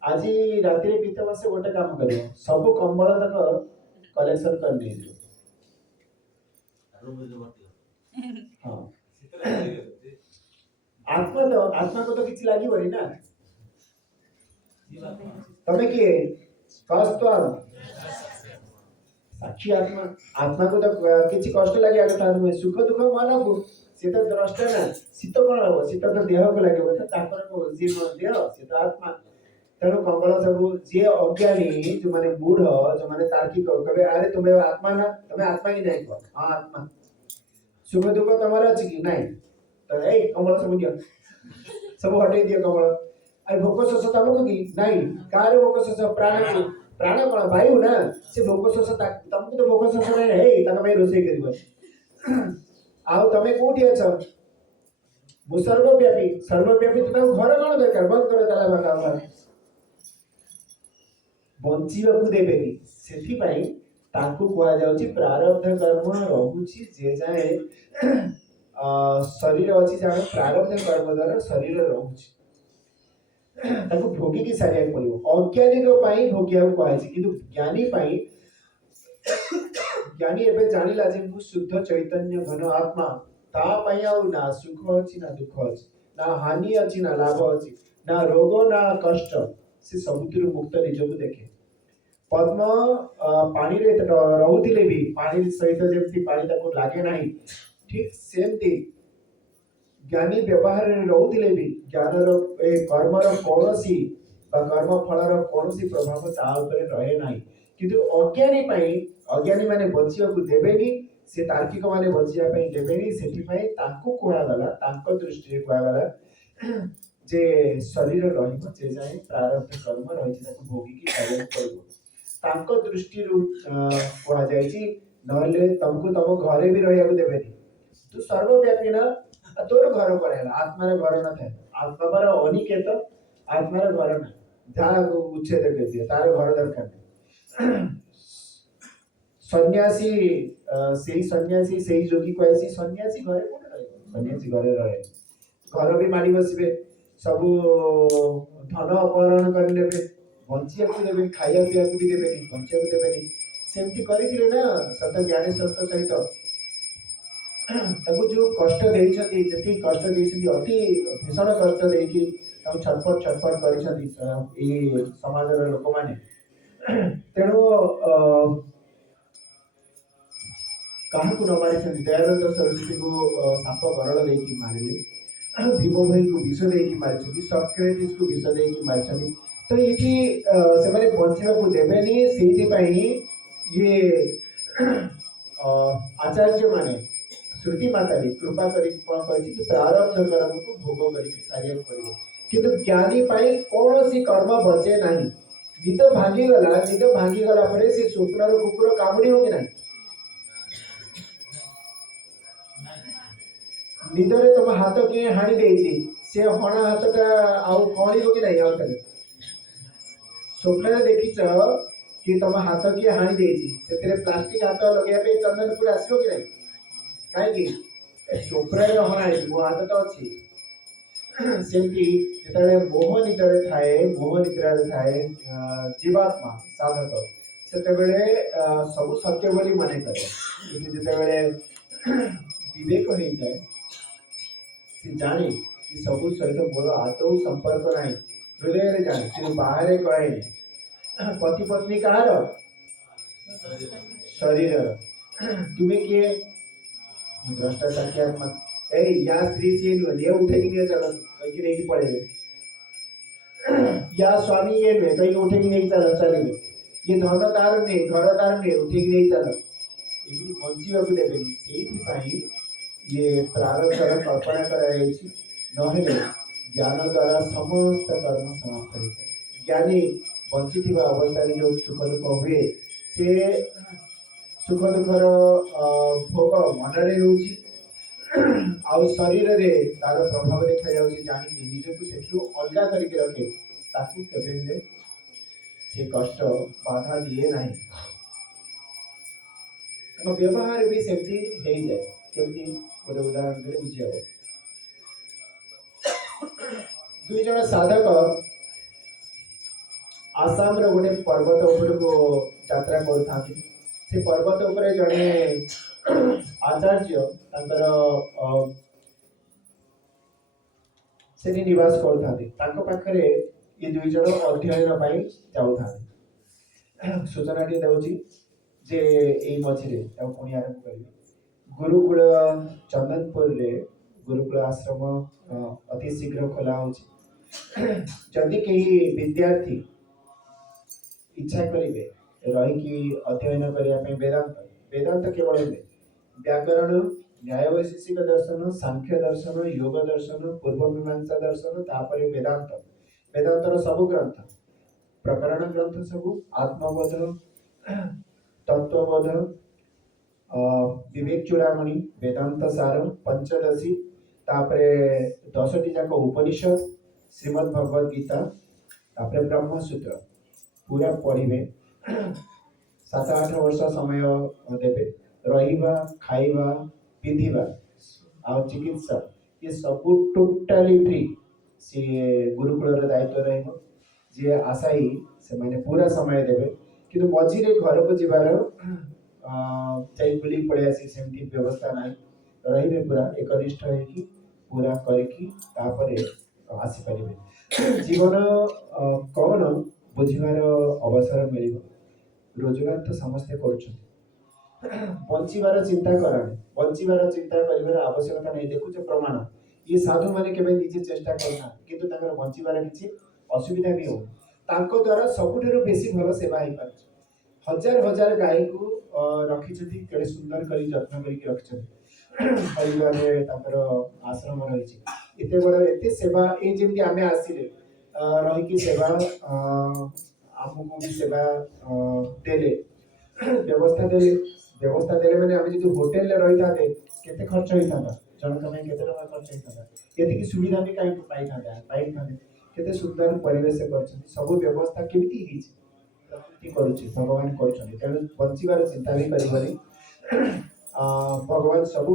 आज रात्रि बीते मासे गोटे काम करियो सब कंबल तक कलेक्शन कर लीजिए। हां आत्मा को तो किछ लागि बरी ना तमे किए कष्ट साक्षी आत्मा आत्मा को तो किछि कष्ट लागि आगता नुहे सुख दुख मन को से तो द्रष्टा ना शीत कोन हो शीत तो देह को लागिबो त तापर को जीव देह से तो आत्मा तेणु कंबल सब जे अज्ञानी जो माने मूढ़ जो माने तार्किक कबे अरे तुम्हें आत्मा ना तुम्हें आत्मा ही नहीं को हां आत्मा सुख दुख तमरा अछि कि नहीं तो ए कंबल सब दियो सब हटे दियो कंबल अरे भोक शोष तमको कि नहीं कार भोक शोष प्राण को प्राण कोन वायु ना से भोक शोष तमको तो भोक शोष नहीं हे तम भाई रोसे करबो आओ तमे कोठी अछ मु सर्वव्यापी तो घर कोन दरकार बंद कर ताला बाका बंचिबा को देबेनी सेथि पई ताकू कुआ जाउची प्रारब्ध कर्म रहुची जे जाए शरीर अछि जाने प्रारब्ध कर्म द्वारा शरीर रहुची ताकू भोगी की सारिया पड़िबो अज्ञानी को पई भोगिया को आछि किंतु ज्ञानी पई ज्ञानी एबे जानिला जे मु शुद्ध चैतन्य घन आत्मा ता पई आ ना सुख अछि ना दुख अछि ना हानि अछि ना लाभ अछि ना रोग ना कष्ट से समुद्र मुक्त निजको देखे पद्म पानी रे रहुतिले भी पानी सहित जेमती पानी ताको लागे नाही ठीक सेमती ज्ञानी व्यवहार रे रहुतिले भी ज्ञान रो ए कर्म रो कोनोसी बा कर्म फल रो कोनोसी प्रभाव ता ऊपर रहे नाही किंतु अज्ञानी माने बचिया को देबेनी से तार्किक माने बचिया पई देबेनी सेठी पई ताको कोहा गला ताको दृष्टि रे कोहा गला जे शरीर रहिबो जे जाय प्रारब्ध कर्म रहिछि ताको भोगी की कार्य करबो तांको दृष्टिରୁ କୁହାଯାଇଛି ନହେଲେ ତମକୁ ତମ ଘରେ ବି ରହିବାକୁ ଦେବେନି। ତୁ ସର୍ବବ୍ୟାପୀ ନା ତୋର ଘର କୁଆଡ଼େ ହେଲା? ଆତ୍ମାର ଘର ନଥାଏ। ଆତ୍ମାର ଅନିକେତ, ଆତ୍ମାର ଘର ନାହିଁ। ଯାହା ଉଚ୍ଛେଦ କରିଦିଅ, ତାର ଘର ଦରକାର ନାହିଁ। ସନ୍ନ୍ୟାସୀ ସେଇ ସନ୍ନ୍ୟାସୀ ସେଇ ଯୋଗୀ କହିଛି ସନ୍ନ୍ୟାସୀ ଘରେ କୋଉଠି ରହିବ? ସନ୍ନ୍ୟାସୀ ଘରେ ରହେ, ଘର ବି ମାଡ଼ି ବସିବେ, ସବୁ ଧନ ଅପହରଣ କରିନେବେ, ବଞ୍ଚିବାକୁ ଦେବେନି, ଖାଇବା ପିଇବାକୁ ବି ଦେବେନି, ବଞ୍ଚିବାକୁ ଦେବେନି। ସେମିତି କରିଥିଲେ ନା ସତ ଜ୍ଞାନେଶ୍ୱରଙ୍କ ସହିତ ତାଙ୍କୁ ଯୋଉ କଷ୍ଟ ଦେଇଛନ୍ତି, ଯେତିକି କଷ୍ଟ ଦେଇଛନ୍ତି, ଅତି ଭୀଷଣ କଷ୍ଟ ଦେଇକି ତାଙ୍କୁ ଛଟପଟ ଛଟପଟ କରିଛନ୍ତି ଏଇ ସମାଜର ଲୋକମାନେ। ତେଣୁ କାହାକୁ ନ ମାରିଛନ୍ତି? ଦୟାନନ୍ଦ ସରସ୍ୱତୀକୁ ସାପ ଗରଳ ଦେଇକି ମାରିଲେ, ଭୀମ ଭାଇଙ୍କୁ ବିଷ ଦେଇକି ମାରିଛନ୍ତି, ସକ୍ରେଟିସକୁ ବିଷ ଦେଇକି ମାରିଛନ୍ତି। ତ ଏଠି ସେମାନେ ବଞ୍ଚିବାକୁ ଦେବେନି। ସେଇଥିପାଇଁ ଇଏ ଆଚାର୍ଯ୍ୟ ମାନେ ଶ୍ରୁତି ମାତାରେ କୃପା କରି କ'ଣ କହିଛି କି ପ୍ରାରବ୍ଧ କର୍ମକୁ ଭୋଗ କରିକି ସାରିବାକୁ ପଡ଼ିବ। କିନ୍ତୁ ଜ୍ଞାନୀ ପାଇଁ କୌଣସି କର୍ମ ବଞ୍ଚେ ନାହିଁ। ନିଦ ଭାଙ୍ଗିଗଲା, ନିଦ ଭାଙ୍ଗିଗଲା ପରେ ସେ ସ୍ୱପ୍ନର କୁକୁର କାମୁଡ଼ିବ କି ନାହିଁ? ନିଦରେ ତମ ହାତ କିଏ ହାଣି ଦେଇଛି, ସେ ହଣା ହାତଟା ଆଉ କଅଁଳିବ କି ନାହିଁ? ଆଉ ଥରେ ସ୍ୱପ୍ନରେ ଦେଖିଛ କି ତମ ହାତ କିଏ ହାଣି ଦେଇଛି, ସେଥିରେ ପ୍ଲାଷ୍ଟିକ ହାତ ଲଗେଇବା ପାଇଁ ଚନ୍ଦନପୁର ଆସିବ କି ନାହିଁ? କାହିଁକି? ସ୍ୱପ୍ନରେ ହଣା ହେଇଛି, ମୋ ହାତ ତ ଅଛି। ସେମିତି ଯେତେବେଳେ ମୋହ ନିଦ୍ରାରେ ଥାଏ, ମୋହ ନିଦ୍ରାରେ ଥାଏ ଜୀବାତ୍ମା ସାଧକ, ସେତେବେଳେ ସବୁ ସତ୍ୟ ବୋଲି ମନେ କରେ। କିନ୍ତୁ ଯେତେବେଳେ ବିବେକ ହେଇଯାଏ, ସେ ଜାଣେ କି ସବୁ ସହିତ ମୋର ଆଦୌ ସମ୍ପର୍କ ନାହିଁ। ହୃଦୟରେ ଜାଣେ କିନ୍ତୁ ବାହାରେ କହେନି। ପତି ପତ୍ନୀ କାହାର? ଶରୀରର। ତୁମେ କିଏ? ଦ୍ରଷ୍ଟା ସାକ୍ଷୀ ଆତ୍ମା। ଏଇ ୟା ସ୍ତ୍ରୀ ସିଏ ନୁହେଁ, ଇଏ ଉଠେଇକି ନିଏ ଚାଲ କହିକି ନେଇକି ପଳେଇବେ। ୟା ସ୍ୱାମୀ ଇଏ ନୁହେଁ କହିକି ଉଠେଇକି ନେଇକି ଚାଲିବେ। ଇଏ ଧନ ତାର ନୁହେଁ, ଘର ତାର ନୁହେଁ, ଉଠେଇକି ନେଇ ଚାଲ। ଏମିତି ବଞ୍ଚିବାକୁ ଦେବେନି। ସେଇଥିପାଇଁ ଇଏ ପ୍ରାରବ୍ଧର କଳ୍ପନା କରାଯାଇଛି। ନହେଲେ ଜ୍ଞାନ ଦ୍ୱାରା ସମସ୍ତ କର୍ମ ସମାପ୍ତ ହୋଇଥାଏ। ଜ୍ଞାନୀ ବଞ୍ଚିଥିବା ଅବସ୍ଥାରେ ଯୋଉ ସୁଖ ଦୁଃଖ ହୁଏ, ସେ ସୁଖ ଦୁଃଖର ଭୋଗ ମନରେ ରହୁଛି, ଆଉ ଶରୀରରେ ତାର ପ୍ରଭାବ ଦେଖାଯାଉଛି। ଜାଣିକି ନିଜକୁ ସେଥିରୁ ଅଲଗା କରିକି ରଖେ, ତାକୁ କେବେ ହେଲେ ସେ କଷ୍ଟ ବାଧା ଦିଏ ନାହିଁ। ଆମ ବ୍ୟବହାର ବି ସେମିତି ହେଇଯାଏ। କେମିତି? ଗୋଟେ ଉଦାହରଣ ଦେଲେ ବୁଝିହବ। ଦୁଇ ଜଣ ସାଧକ ଆସାମର ଗୋଟେ ପର୍ବତ ଉପରକୁ ଯାତ୍ରା କରୁଥାନ୍ତି। ସେ ପର୍ବତ ଉପରେ ଜଣେ ଆଚାର୍ଯ୍ୟ ତାଙ୍କର ସେଠି ନିବାସ କରୁଥାନ୍ତି। ତାଙ୍କ ପାଖରେ ଏ ଦୁଇ ଜଣ ଅଧ୍ୟୟନ ପାଇଁ ଯାଉଥାନ୍ତି। ସୂଚନାଟି ଦେଉଛି ଯେ ଏଇ ମଝିରେ ତାକୁ ପୁଣି ଆରମ୍ଭ କରିବି। ଗୁରୁକୁଳ ଚନ୍ଦନପୁରରେ ଗୁରୁକୁଳ ଆଶ୍ରମ ଅତି ଶୀଘ୍ର ଖୋଲା ହେଉଛି। ଯଦି କେହି ବିଦ୍ୟାର୍ଥୀ ଇଚ୍ଛା କରିବେ ରହିକି ଅଧ୍ୟୟନ କରିବା ପାଇଁ ବେଦାନ୍ତ କେବଳ ନୁହେଁ, ବ୍ୟାକରଣ, ନ୍ୟାୟ ବୈଶେଷିକ ଦର୍ଶନ, ସାଂଖ୍ୟ ଦର୍ଶନ, ଯୋଗ ଦର୍ଶନ, ପୂର୍ବ ମୀମାଂସା ଦର୍ଶନ, ତାପରେ ବେଦାନ୍ତର ସବୁ ଗ୍ରନ୍ଥ, ପ୍ରକରଣ ଗ୍ରନ୍ଥ ସବୁ, ଆତ୍ମବୋଧ, ତତ୍ତ୍ୱବୋଧ, ବିବେକ ଚୂଡ଼ାମଣି, ବେଦାନ୍ତ ସାର, ପଞ୍ଚଦଶୀ, ତାପରେ 10ଟି ଯାକ ଉପନିଷଦ, ଶ୍ରୀମଦ୍ ଭଗବତ ଗୀତା, ତାପରେ ବ୍ରହ୍ମସୂତ୍ର ପୁରା ପଢ଼ିବେ। 7-8 ବର୍ଷ ସମୟ ଦେବେ। ରହିବା, ଖାଇବା, ପିନ୍ଧିବା ଆଉ ଚିକିତ୍ସା ଏ ସବୁ ଟୋଟାଲି ଫ୍ରି। ସିଏ ଗୁରୁକୁଳର ଦାୟିତ୍ୱ ରହିବ। ଯିଏ ଆଶାୟୀ ସେମାନେ ପୁରା ସମୟ ଦେବେ। କିନ୍ତୁ ମଝିରେ ଘରକୁ ଯିବାର ଯାଇ ବୁଲିକି ପଳେଇ ଆସି ସେମିତି ବ୍ୟବସ୍ଥା ନାହିଁ। ରହିବେ ପୁରା ଏକନିଷ୍ଠ ହେଇକି ପୁରା କରିକି ତାପରେ ଆସିପାରିବେ। ଜୀବନ କ'ଣ ବୁଝିବାର ଅବସର ମିଳିବ। ରୋଜଗାର ତ ସମସ୍ତେ କରୁଛନ୍ତି, ବଞ୍ଚିବାର ଚିନ୍ତା କରାନି। ବଞ୍ଚିବାର ଚିନ୍ତା କରିବାର ଆବଶ୍ୟକତା ନାହିଁ। ଦେଖୁଛ ପ୍ରମାଣ, ଇଏ ସାଧୁମାନେ କେବେ ନିଜେ ଚେଷ୍ଟା କରୁନାହାନ୍ତି, କିନ୍ତୁ ତାଙ୍କର ବଞ୍ଚିବାର କିଛି ଅସୁବିଧା ବି ହଉନି। ତାଙ୍କ ଦ୍ୱାରା ସବୁଠାରୁ ବେଶୀ ଭଲ ସେବା ହେଇପାରୁଛି। ହଜାର ଗାଈକୁ ରଖିଛନ୍ତି, କେଡ଼େ ସୁନ୍ଦର କରି ଯତ୍ନ କରିକି ରଖିଛନ୍ତି। ହରିଦ୍ୱାରରେ ତାଙ୍କର ଆଶ୍ରମ ରହିଛି। ଏତେ ବଡ଼ ଏତେ ସେବା, ଏଇ ଯେମିତି ଆମେ ଆସିଲେ ରହିକି ସେବା आमको भी सेवा देले व्यवस्था देले माने आम जो होटेल रही था केते खर्च होता था जनक में केते टका खर्च होता था एतिकी सुविधा भी कहीं पाई था केते सुंदर परिवेश करछन सब व्यवस्था केमिति हिच प्रकृति करूछि भगवान करछन तेणु बंचिबार चिंता भी करिबनी भगवान सब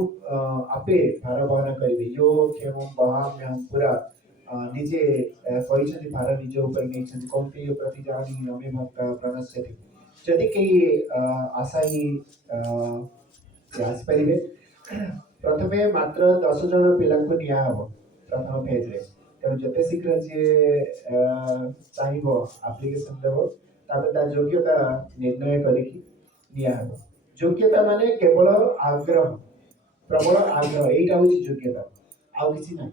आपे भार बहन करेंगे यो क्षेम बहाम्यहम पूरा निजे कहते भार निज ऊपर नहीं कौंतेय प्रति जानी नमे भक्ता प्रणश्यति जदि कई आशायी आसपारे प्रथमे मात्र 10 जन पिला निया हम प्रथम फेज रे तेणु जिते शीघ्र जी चाहब आप्लिकेसन देव ता योग्यता निर्णय करिकी निया हम योग्यता माने केवल आग्रह प्रबल आग्रह यहीटा हूँ योग्यता आउ किसी ना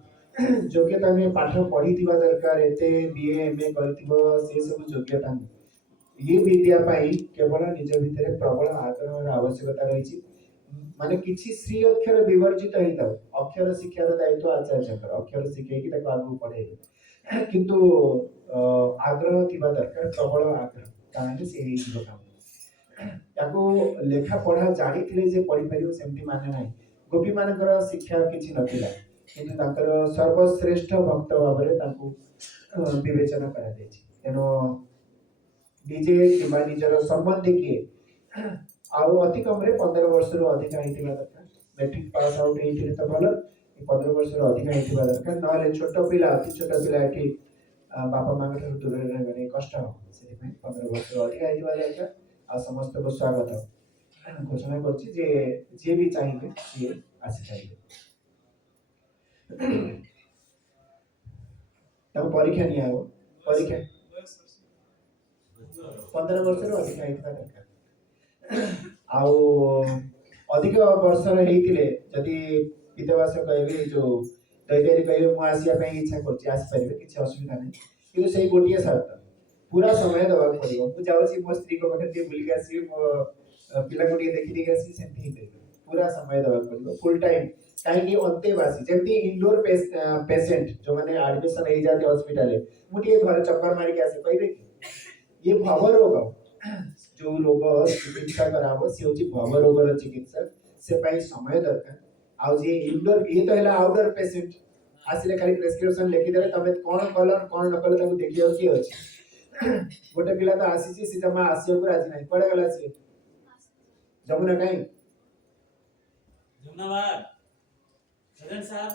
योग्यता में पाठ पढ़ी दरकार एते बीए एमए कर से सब योग्यता नहीं ये विद्या पाई केवल निज भितर प्रबल आग्रह आवश्यकता रही माने किसी श्री अक्षर विवर्जित होता अक्षर शिक्षार दायित्व आचार्य अक्षर शिखेकी आगू पढ़े किंतु आग्रह थिबा दरकार प्रबल आग्रह ताने से ही काम याको लेखा पढ़ा जानी जे पढ़ी पारियो सेमती माने नाही गोपी मानकर शिक्षा किछि नथिला किंतु ताकर सर्वश्रेष्ठ भक्त भाबरे ताकू विवेचना करा दैछि तेनो निजे किबा निजर संबंधी किए आउ अति कम रे 15 वर्ष रो अधिक आइतिबा दरकार मैट्रिक पास आउट हेइथिले त भलो 15 वर्ष रो अधिक आइतिबा दरकार नहले छोट पिला अति छोट पिला एठी बापा मां ठाରୁ दूर रहबे कष्ट हो से 15 वर्ष रो अधिक आइतिबा दरकार आ समस्त को स्वागत घोषणा करछि जे भी चाहिए ये आसी चाहिए तब परीक्षा नहीं आयो परीक्षा 15 वर्ष रो अधिक आइतबा दरकार आउ अधिक वर्ष हेइतिले जदि विद्यावास कहबे जो दैदेरी कहबे मु आसिया पे इच्छा करछि आसी परिबे किछि असुविधा नहीं किंतु सेही गोटिए शर्त पूरा समय दवा पड़ो मुझे जाऊँगी मो स्त्री को पाखे बुलिक आसी मो पिला को देखी देखी आसी सेमती ही पूरा समय दवा पड़ो फुल टाइम कहीं अंतेवासी जमी इंडोर पेसेंट जो मैंने एडमिशन हो जाते हॉस्पिटल मुझे घर चक्कर मारिक आसे कहे ये भव रोग जो रोग चिकित्सा कराब सी हूँ भव रोगर चिकित्सा से समय दरकार आउ जे इंडोर ये तो है आउटडोर पेसेंट आसिले खाली प्रेस्क्रिप्शन लिखिदे तुम कौन कल कौन न कल देखिए किए अच्छे गोटे पिला तो आसी सी जमा आसिया राजी नहीं पड़े गला सी जमुना कहीं जमुना बार सदन साहब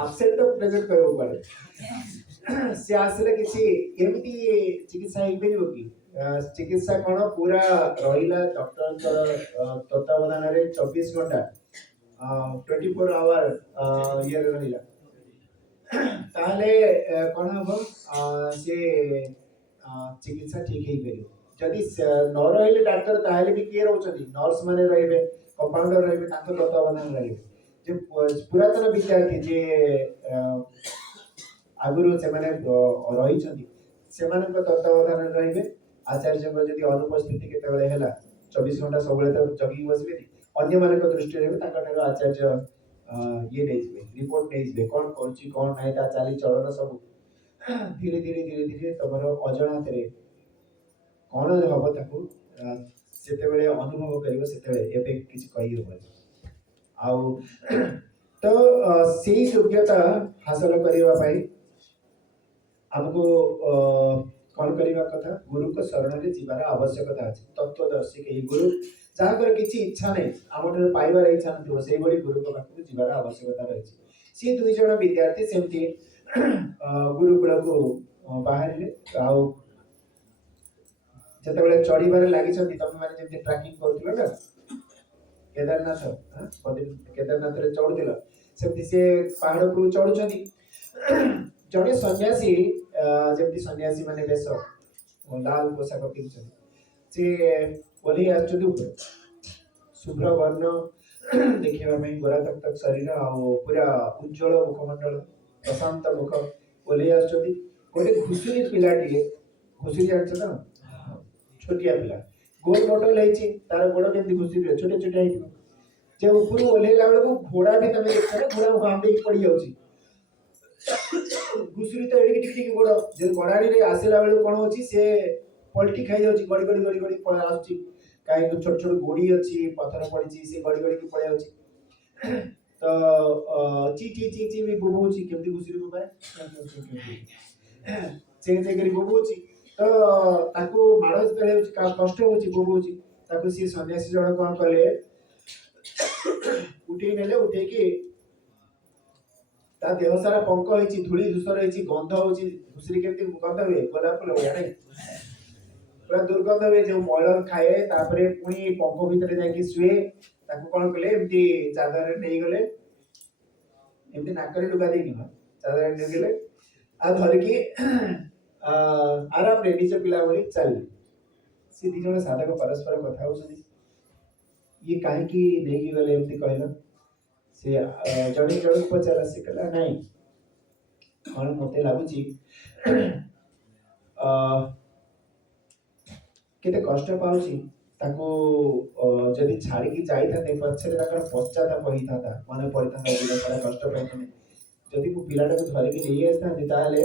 आपसे तो प्रेजेंट करो पड़े से आसिले किसी केमिति चिकित्सा ही पे होगी चिकित्सा कोन पूरा रहिला डॉक्टर तत्वावधान रे 24 घंटा 24 आवर ये रहिला ताले कोन हम से चिकित्सा ठीक ही करियो जदि न रहिले डॉक्टर ताले भी के रहउछथि नर्स माने रहिबे कंपाउंडर रहिबे ताको तत्वावधान रहिबे जे पुरातन विद्यार्थी जे आगुरु से माने रहिछथि सेमानक तत्वावधान रहिबे आचार्य जदि अनुपस्थिति केतेबेले हैला 24 घंटा सबले तो जगी बसबे अन्य मानक दृष्टि रे ताका ठारो आचार्य ये रिपोर्ट नहीं कौन कर कौन ना ता चाली चलन सब धीरे धीरे धीरे धीरे तुम अजणात कौन हम ताकू सेतेबेले अनुभव करिवो सेतेबेले एबे किछ कहि होबो आउ तो सेही योग्यता हासिल करबा पई हमको कौन करबा कथा गुरु को शरण रे जीवार आवश्यकता अछि तत्वदर्शी के गुरु जहाँकर किसी इच्छा नहीं आम ठार पाइबार इच्छा नथिबो सेही बड़ी गुरु को पाखु जीवार आवश्यकता रही सी दुई जन विद्यार्थी सेमती गुरुकुल को बाहर आउ जतबेले चढ़ीबार लागि छथि तमे माने जेते ट्रैकिंग करथिलो ना केदारनाथ रे चढ़ुथिलो सेमती से पहाड़ को चढ़ु छथि जने सन्यासी जेमती सन्यासी माने बेस लाल पोशाक पिन्धछथि से ओली आछथि ऊपर शुभ्र वर्ण देखिबा में गोरा तक तक शरीर आ पूरा उज्जवल मुखमंडल प्रशांत मुख ओली आछथि गोटे घुसुरी पिलाटी घुसुरी जान्छ ना छोटिया पिला गोल मोटल है तार गोड़ केमती घुसुरी छोटे छोटे है जे ऊपर ओलेला बेले को घोड़ा भी तमे देखछ ना घोड़ा भांबे पड़ी जाउची घुसुरी तो एड़ी टिक टिक गोड़ जे गड़ाड़ी रे आसिला बेलू कोन होची से पलटी खाई जाउची गड़ी गड़ी गड़ी गड़ी पळा आउची काई छोट छोट गोड़ी अछि पत्थर पड़ीची से गड़ी गड़ी के पळा आउची तो ची ची ची ची भी बोबोची केमती घुसुरी को पाए चे चे करी बोबोची तो ताको माड़ तळे होची कष्ट होची बोबोची ताको सी सन्यासी जण कोन कले उठेई नेले उठेई के ता देह सारा पंक होईची धूली धूसर होईची गंध होची घुसुरी केमती गंध हुए गोलाप फूल भଳିया नहीं पूरा दुर्गंध हुए जो मल खाए तापरे पुणी पंख भितर जाके शुए ताको कोन कले एमती चादर नै गले एमती नाकरे लुगा देई ना चादर नै गले आ धर के आराम रे निज पिला भली चल से दी जण साधक परस्पर कथा होछनी ये काहे की नेगी गले एमती कहला से जड़े जड़ पचारा से कला नहीं कौन मते लागुची केते कष्ट पाउची ताको जदि छाड़ी की जाई था पछरे ताकर पश्चाताप होई था माने पड़ी था दिन सारा कष्ट पाइथने जदि को पिलाटा को धरि के नहीं आस्ता ताले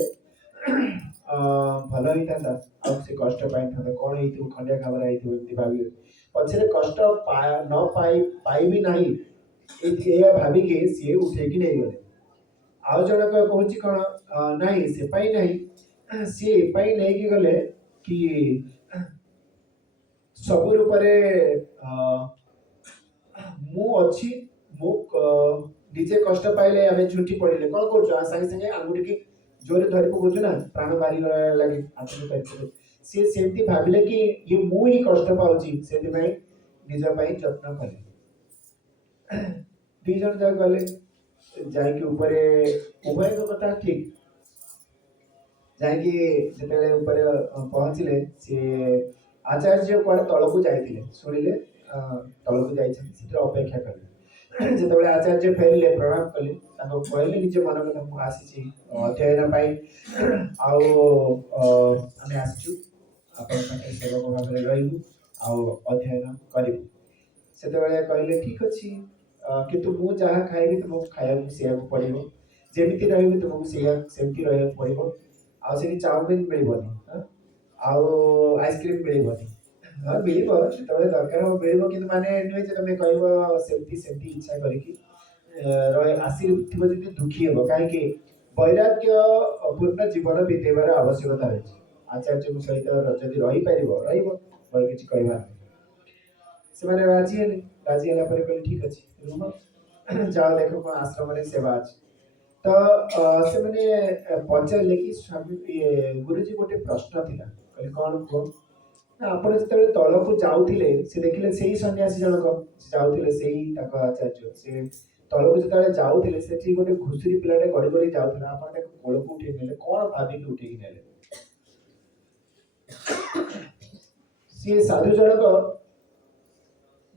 भलो ही था अब से कष्ट पाइ था कोन हेतु खंडिया खबर हेतु एमती भाबी पछरे कष्ट न पाई भी नहीं एया भाभी के सी उठे की नहीं गले आउ जण कहूची कोन नहीं से पाई नहीं सी पाई नहीं की गले कि सब रूपरे मु अछि मु निजे कष्ट पाइले आमे झुंटी पड़िले कोन करछ संगे संगे आंगुठी की जोरे धरि पकोछ ना प्राण बारी लागे आत्म करछ से सेमती भाबिले कि ये मु ही कष्ट पाउची सेति भाई निज भाई जत्न करे दी जन जा गले जाय के ऊपर उभय को कथा ठीक जाय के जेतले ऊपर पहुंचले से आचार्य कोड तळकु जायतिले सुनिले तळकु जायछन सिते अपेक्षा करले जेतबेले आचार्य फेरिले प्रणाम कले ताको कहले निज मन कथा मु आसीची अध्ययन पाई आउ आमे आसीचु आपण पाखे सेवक भाबरे रहिबु आउ अध्ययन करिबु सेतबेले कहले ठीक अछि किंतु मु जहाँ खाइबी तुमको खाया सेया पड़ो जमी रही तुमको सेमती रहा पड़ो आउे चाउमिन मिलबनी आउ आइसक्रीम मिलबनी हाँ मिल जो दरकार हम मिल कि माने नुहे तुम कह सेमती इच्छा करी आसी दुखी हे कहीं वैराग्य पूर्ण जीवन बीतेबार आवश्यकता रही आचार्य सहित जदि रही मोर किसी कहबार से राजी हेले राजी होला पर कहले ठीक अछि रुह जाओ देखो को आश्रम रे सेवा अछि तो से माने पचारले कि स्वामी गुरुजी गोटे प्रश्न थिला कहले कोन को आपण जतले तळ को जाउथिले से देखिले सेही सन्यासी जनक जाउथिले सेही ताको आचार्य से तळ को जतले जाउथिले सेठी गोटे घुसुरी पिलाटे गडी गडी जाउथिला आपण ताको कोळ को उठे नेले कोन भाबी के उठे नेले से साधु जनक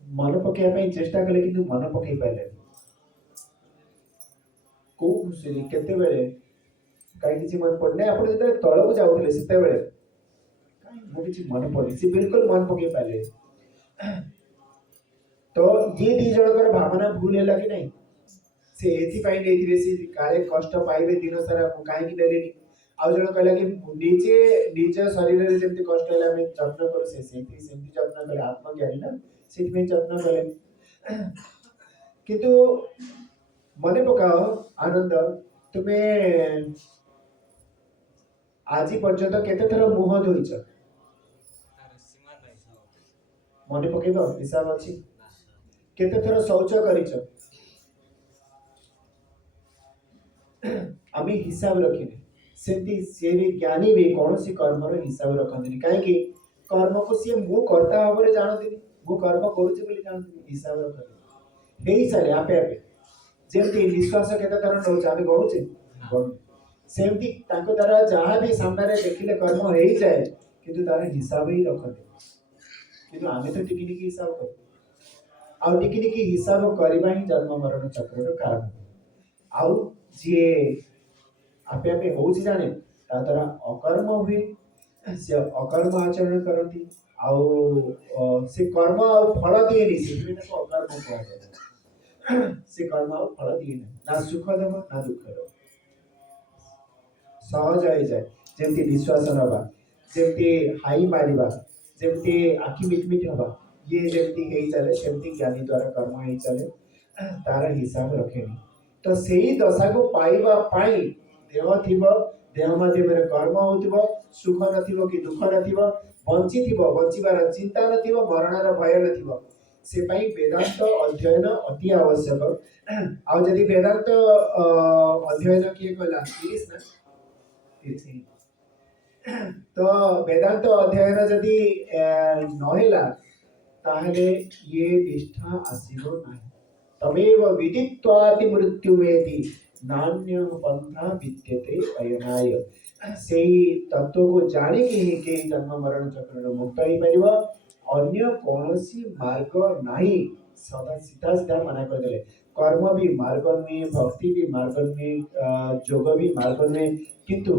मन पकड़ चेष्टा कले कि मन पकई पारे को घुसुरी केते बेले कहीं किसी मन पड़ने आप जो तल को जाऊे से किसी मन पड़े सी बिल्कुल मन पकई पारे तो ये दी जन भावना भूल है कि नहीं से एथिपाई नहीं से काले कष्ट पाइबे दिन सारा कहीं नेलेनी आउ जन कहला कि निजे निज शरीर रे जेमति कष्ट होला हम जत्न करू से सेमति जत्न करे आत्मज्ञानी ना सेति जत्न करे किंतु मने पकाओ आनंद तुम्हें आज पर्यंत केते थर मुह धोइछ मने पकेबो हिसाब अछि केते थर शौच करिछ आमी हिसाब रखिने सेति से भी ज्ञानी भी कौन सी कर्म रो हिसाब रखंदिनी काहे कि कर्म को से मु करता हमरे जानदिनी मु कर्म करूछि बोली जानदिनी हिसाब रखंदिनी हेई सारे आपे आपे जेमति विश्वास केते तरह नौ चाबी गडुछि सेमति ताको द्वारा जहां भी सामने रे देखिले कर्म हेई जाए किंतु तार हिसाब ही रखते किंतु आमे तो टिकी टिकी हिसाब कर आउ टिकी टिकी हिसाब करबा ही जन्म मरण चक्र रो कारण आउ जे आपे आपे होउछि जाने ता द्वारा अकर्म हुए से अकर्म आचरण करती आउ से कर्म आउ फल दिएनी से अकर्म कहा जाए से कर्म आउ फल दिए ना सुख देव ना दुख देव सहज हो जाए जमती निश्वास नवा जमती हाई मारिबा जमती आखि मिटमिट हवा ये जमती हो चले सेमती ज्ञानी द्वारा कर्म हो चले तार हिसाब रखेनी तो सेही दशा को पाइबा पाई देह थिबो देह माध्यम कर्म होतिबो सुख नथिबो कि दुख नथिबो बंची थिबो बंचिबार चिंता नथिबो मरणर भय नथिबो से पाई वेदांत अध्ययन अति आवश्यक आ जदि वेदांत अध्ययन किए कहला 30 ना 30 तो वेदांत अध्ययन जदि नहेला ताहले ये निष्ठा आसीबो नाही तमेव विदित्वाति मृत्युमेति नान्य पंथा विद्यते अयनाय सेही तत्व को जानी कि ही के जन्म मरण चक्र मुक्त हो परिबो अन्य कौनसी मार्ग नहीं सदा सीधा सीधा मना कर देले कर्म भी मार्ग में भक्ति भी मार्ग में जोग भी मार्ग में किंतु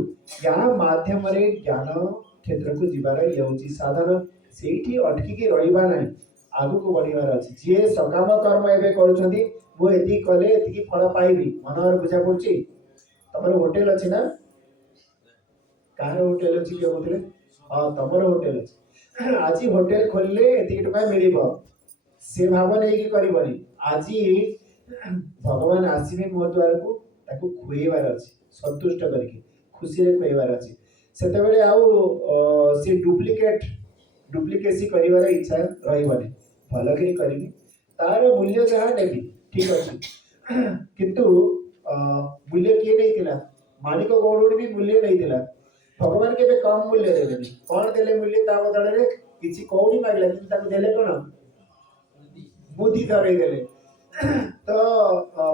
यहाँ माध्यम रे ज्ञान क्षेत्र को जीवार ये होची साधन सेठी अटकी के रहिबा नहीं आगु को बढ़िबार अछि जे सकाम कर्म एबे करूछंती वो एति कले एति फल पाइबी मनर बुझा पड़छि तमर होटल अछि ना कार होटल अछि के बोलले हां तमर होटल अछि आजी होटल खोलले एति टका मिलिबो से भाव नहीं कि करबनी आजी भगवान आसीबे मो द्वार को ताको खुएबार अछि संतुष्ट करके खुशी रे खुएबार अछि सेते बेले आउ से डुप्लिकेसी करिवार इच्छा रहिबनी भलकरी करी तार मूल्य जहाँ नेबी ठीक अच्छे किंतु मूल्य किए नहीं थिला मानिक गौड़ भी मूल्य नहीं थिला भगवान के कम मूल्य देले कौन देले मूल्य ता बदल रे किछि कौड़ी मागला कि ताको देले कोन बुद्धि धरै देले तो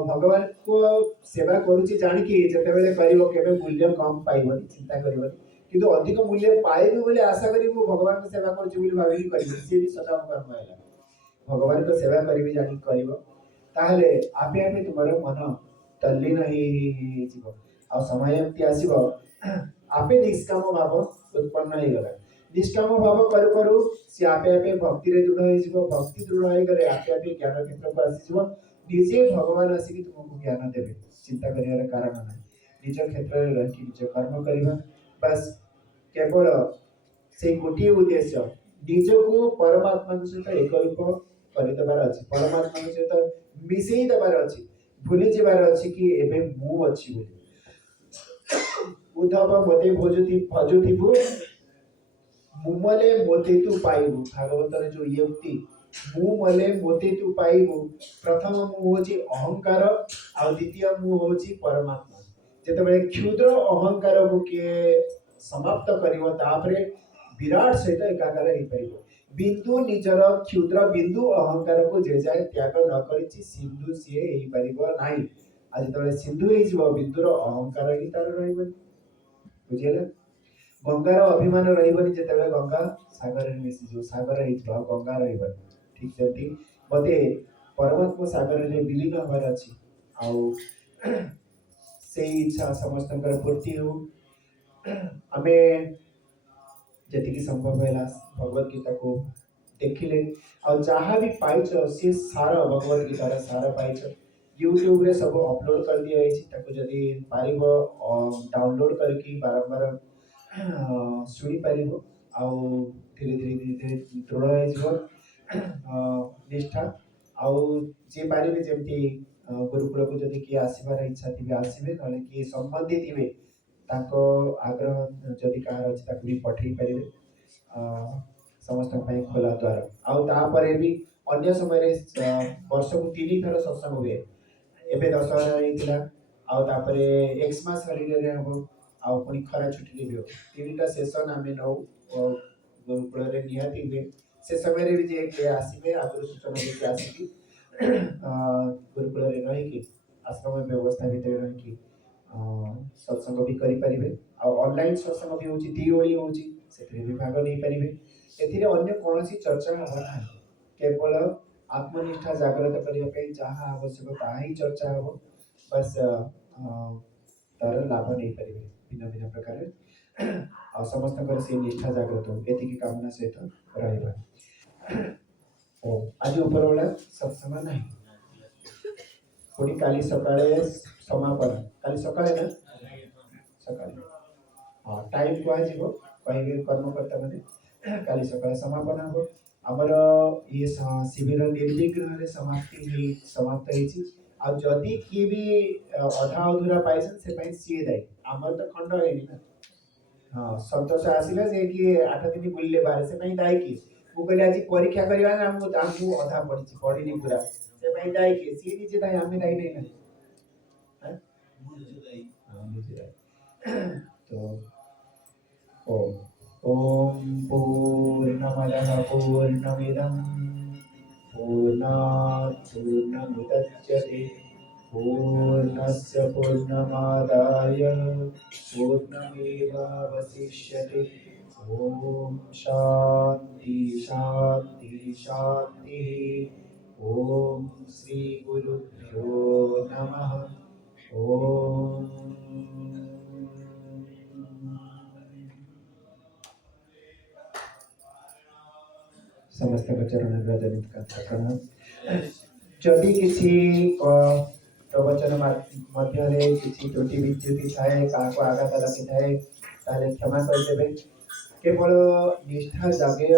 भगवान को सेवा करूची जानि कि जते बेले करिवो केबे मूल्य कम पाइबनी चिंता करिवनी किंतु अधिक मूल्य पाइबे बोले आशा करी वो भगवान को सेवा करूची बोली भाबी करिवो से भी सकाम कर्म हैला भगवान को सेवा करी जानी करिवो ताहले आपे आपे तुमर मन तल्लीन ही जीव आ समय एमती आसीबो आपे निष्काम भाव उत्पन्न हो गला निष्काम भाव करू करू से आपे आपे भक्ति रे दृढ़ हो जीव भक्ति दृढ़ हो गले आपे आपे ज्ञान क्षेत्र को आसी जीव निजे भगवान आसी कि तुमको ज्ञान देबे चिंता करियार कारण नै निज क्षेत्र रे रह कि निज कर्म करिबा बस केवल से गोटे उद्देश्य निजको परमात्मा सहित एक रूप करदेवार अच्छी परमात्मा सहित मिसई देवार अच्छी भूली जीवार अच्छी कि एबे मु अच्छी बोली उद्धव मते भजुथिबु मुमले मोते तू पाइबु भागवत रे जो ये उक्ति मुमले मोते तू पाइबु प्रथम मु होची अहंकार आ द्वितीय मु होची परमात्मा जेते बेले क्षुद्र अहंकार को के समाप्त करिवो तापरे विराट सहित एकाकार हो परिबो बिंदु निजर क्षुद्र बिंदु अहंकार को जे जाय त्याग न करिछि सिंधु सिए एई परिबो नाही आज तले सिंधु एई जीव बिंदुर अहंकार ही तार रहिबो बुझियला गंगार अभिमान रहिबनी जेतेबेले गंगा सागर रे मिसि जो सागर एई जीव गंगा रहिबो ठीक जति मते परमात्मा सागर रे विलीन होबार अछि आउ से इच्छा समस्त पूर्ति हो आमे जति संभव है भगवत गीता को देखिले और जहाँ भी पाइछ से सारा भगवत गीता रा सारा पाइछ यूट्यूब रे सब अपलोड कर दिया है ताको जदी पारिबो डाउनलोड करके बारंबार सुनी पारिबो आउ धीरे धीरे धीरे धीरे दृढ़ हो जीवो निष्ठा आउ जे पारिबे जेमती गुरुकुल को जदी कि आसीबार इच्छा थिबे आसीबे नले कि संबंधी थिबे ताको आग्रह जदि कार अछि ताको भी पठेई परिबे समस्त ପାଇଁ ଖୋଲା ଦ୍ୱାର ଆଉ ତାପରେ ବି ଅନ୍ୟ ସମୟରେ ବର୍ଷକୁ 3 ଥର ସତ୍ସଙ୍ଗ ହୁଏ ଏବେ ଦଶହରା ହେଇଥିଲା ଆଉ ତାପରେ ଏକ୍ସ ମାସ ହଲିଡେରେ ହବ ଆଉ ପୁଣି ଖରା ଛୁଟିରେ ବି ହବ 3ଟା ସେସନ ଆମେ ନଉ ଗୁରୁକୁଳରେ ନିହାତି ହୁଏ ସେ ସମୟରେ ବି ଯେ କିଏ ଆସିବେ ଆଗରୁ ସୂଚନା ଦେଇକି ଆସିକି ଗୁରୁକୁଳରେ ରହିକି ଆଶ୍ରମ ବ୍ୟବସ୍ଥା ଭିତରେ ରହିକି सत्संग भी करि परिबे आ ऑनलाइन सत्संग भी होची दी ओली होची सेतरे भी भाग नै परिबे एथिरे अन्य कोनोसी चर्चा हबो नाही केवल आत्मनिष्ठा जागृत करिया पे जहाँ आवश्यक ताहा ही चर्चा हबो बस तार लाभ नै परिबे भिन्न भिन्न प्रकार आ समस्त कर से निष्ठा जागृत हो एति की कामना सहित रहइबा ओ आज ऊपर वाला सत्संग नाही पुणी काली सकाळे समापन काली सकाळे ना सकाळी टाइम कह कहीं कर्मकर्ता मैंने काली सकाल समापन हम आमर ये शिविर निर्विघ्न समाप्त जदि किए भी अधा अधूरा पाई से सी दायी आमर तो खंड है ना। हाँ संतोष आसिला जे कि 8 दिन बुलले बारे से दायी किए मु कहली आज परीक्षा करवा ना हमको अधा पढ़ी पढ़ी पूरा से दायी किए सी निजे दायी आम दायी नहीं ना। हैं? हाँ, निजे दायी। तो ओम ओम पूर्णमदः पूर्णमिदं पूर्णात् पूर्णमुदच्यते पूर्णस्य पूर्णमादाय पूर्णमेवावशिष्यते। ओम शांति शांति शांति। ओम श्री गुरुभ्यो नमः। ओम समस्त चरण हृदय का प्रणाम। जदि किसी प्रवचन मध्य किसी त्रुटि विच्युति थाए काको आघात लगी थाए ताले क्षमा करदेबे। केवल निष्ठा जगे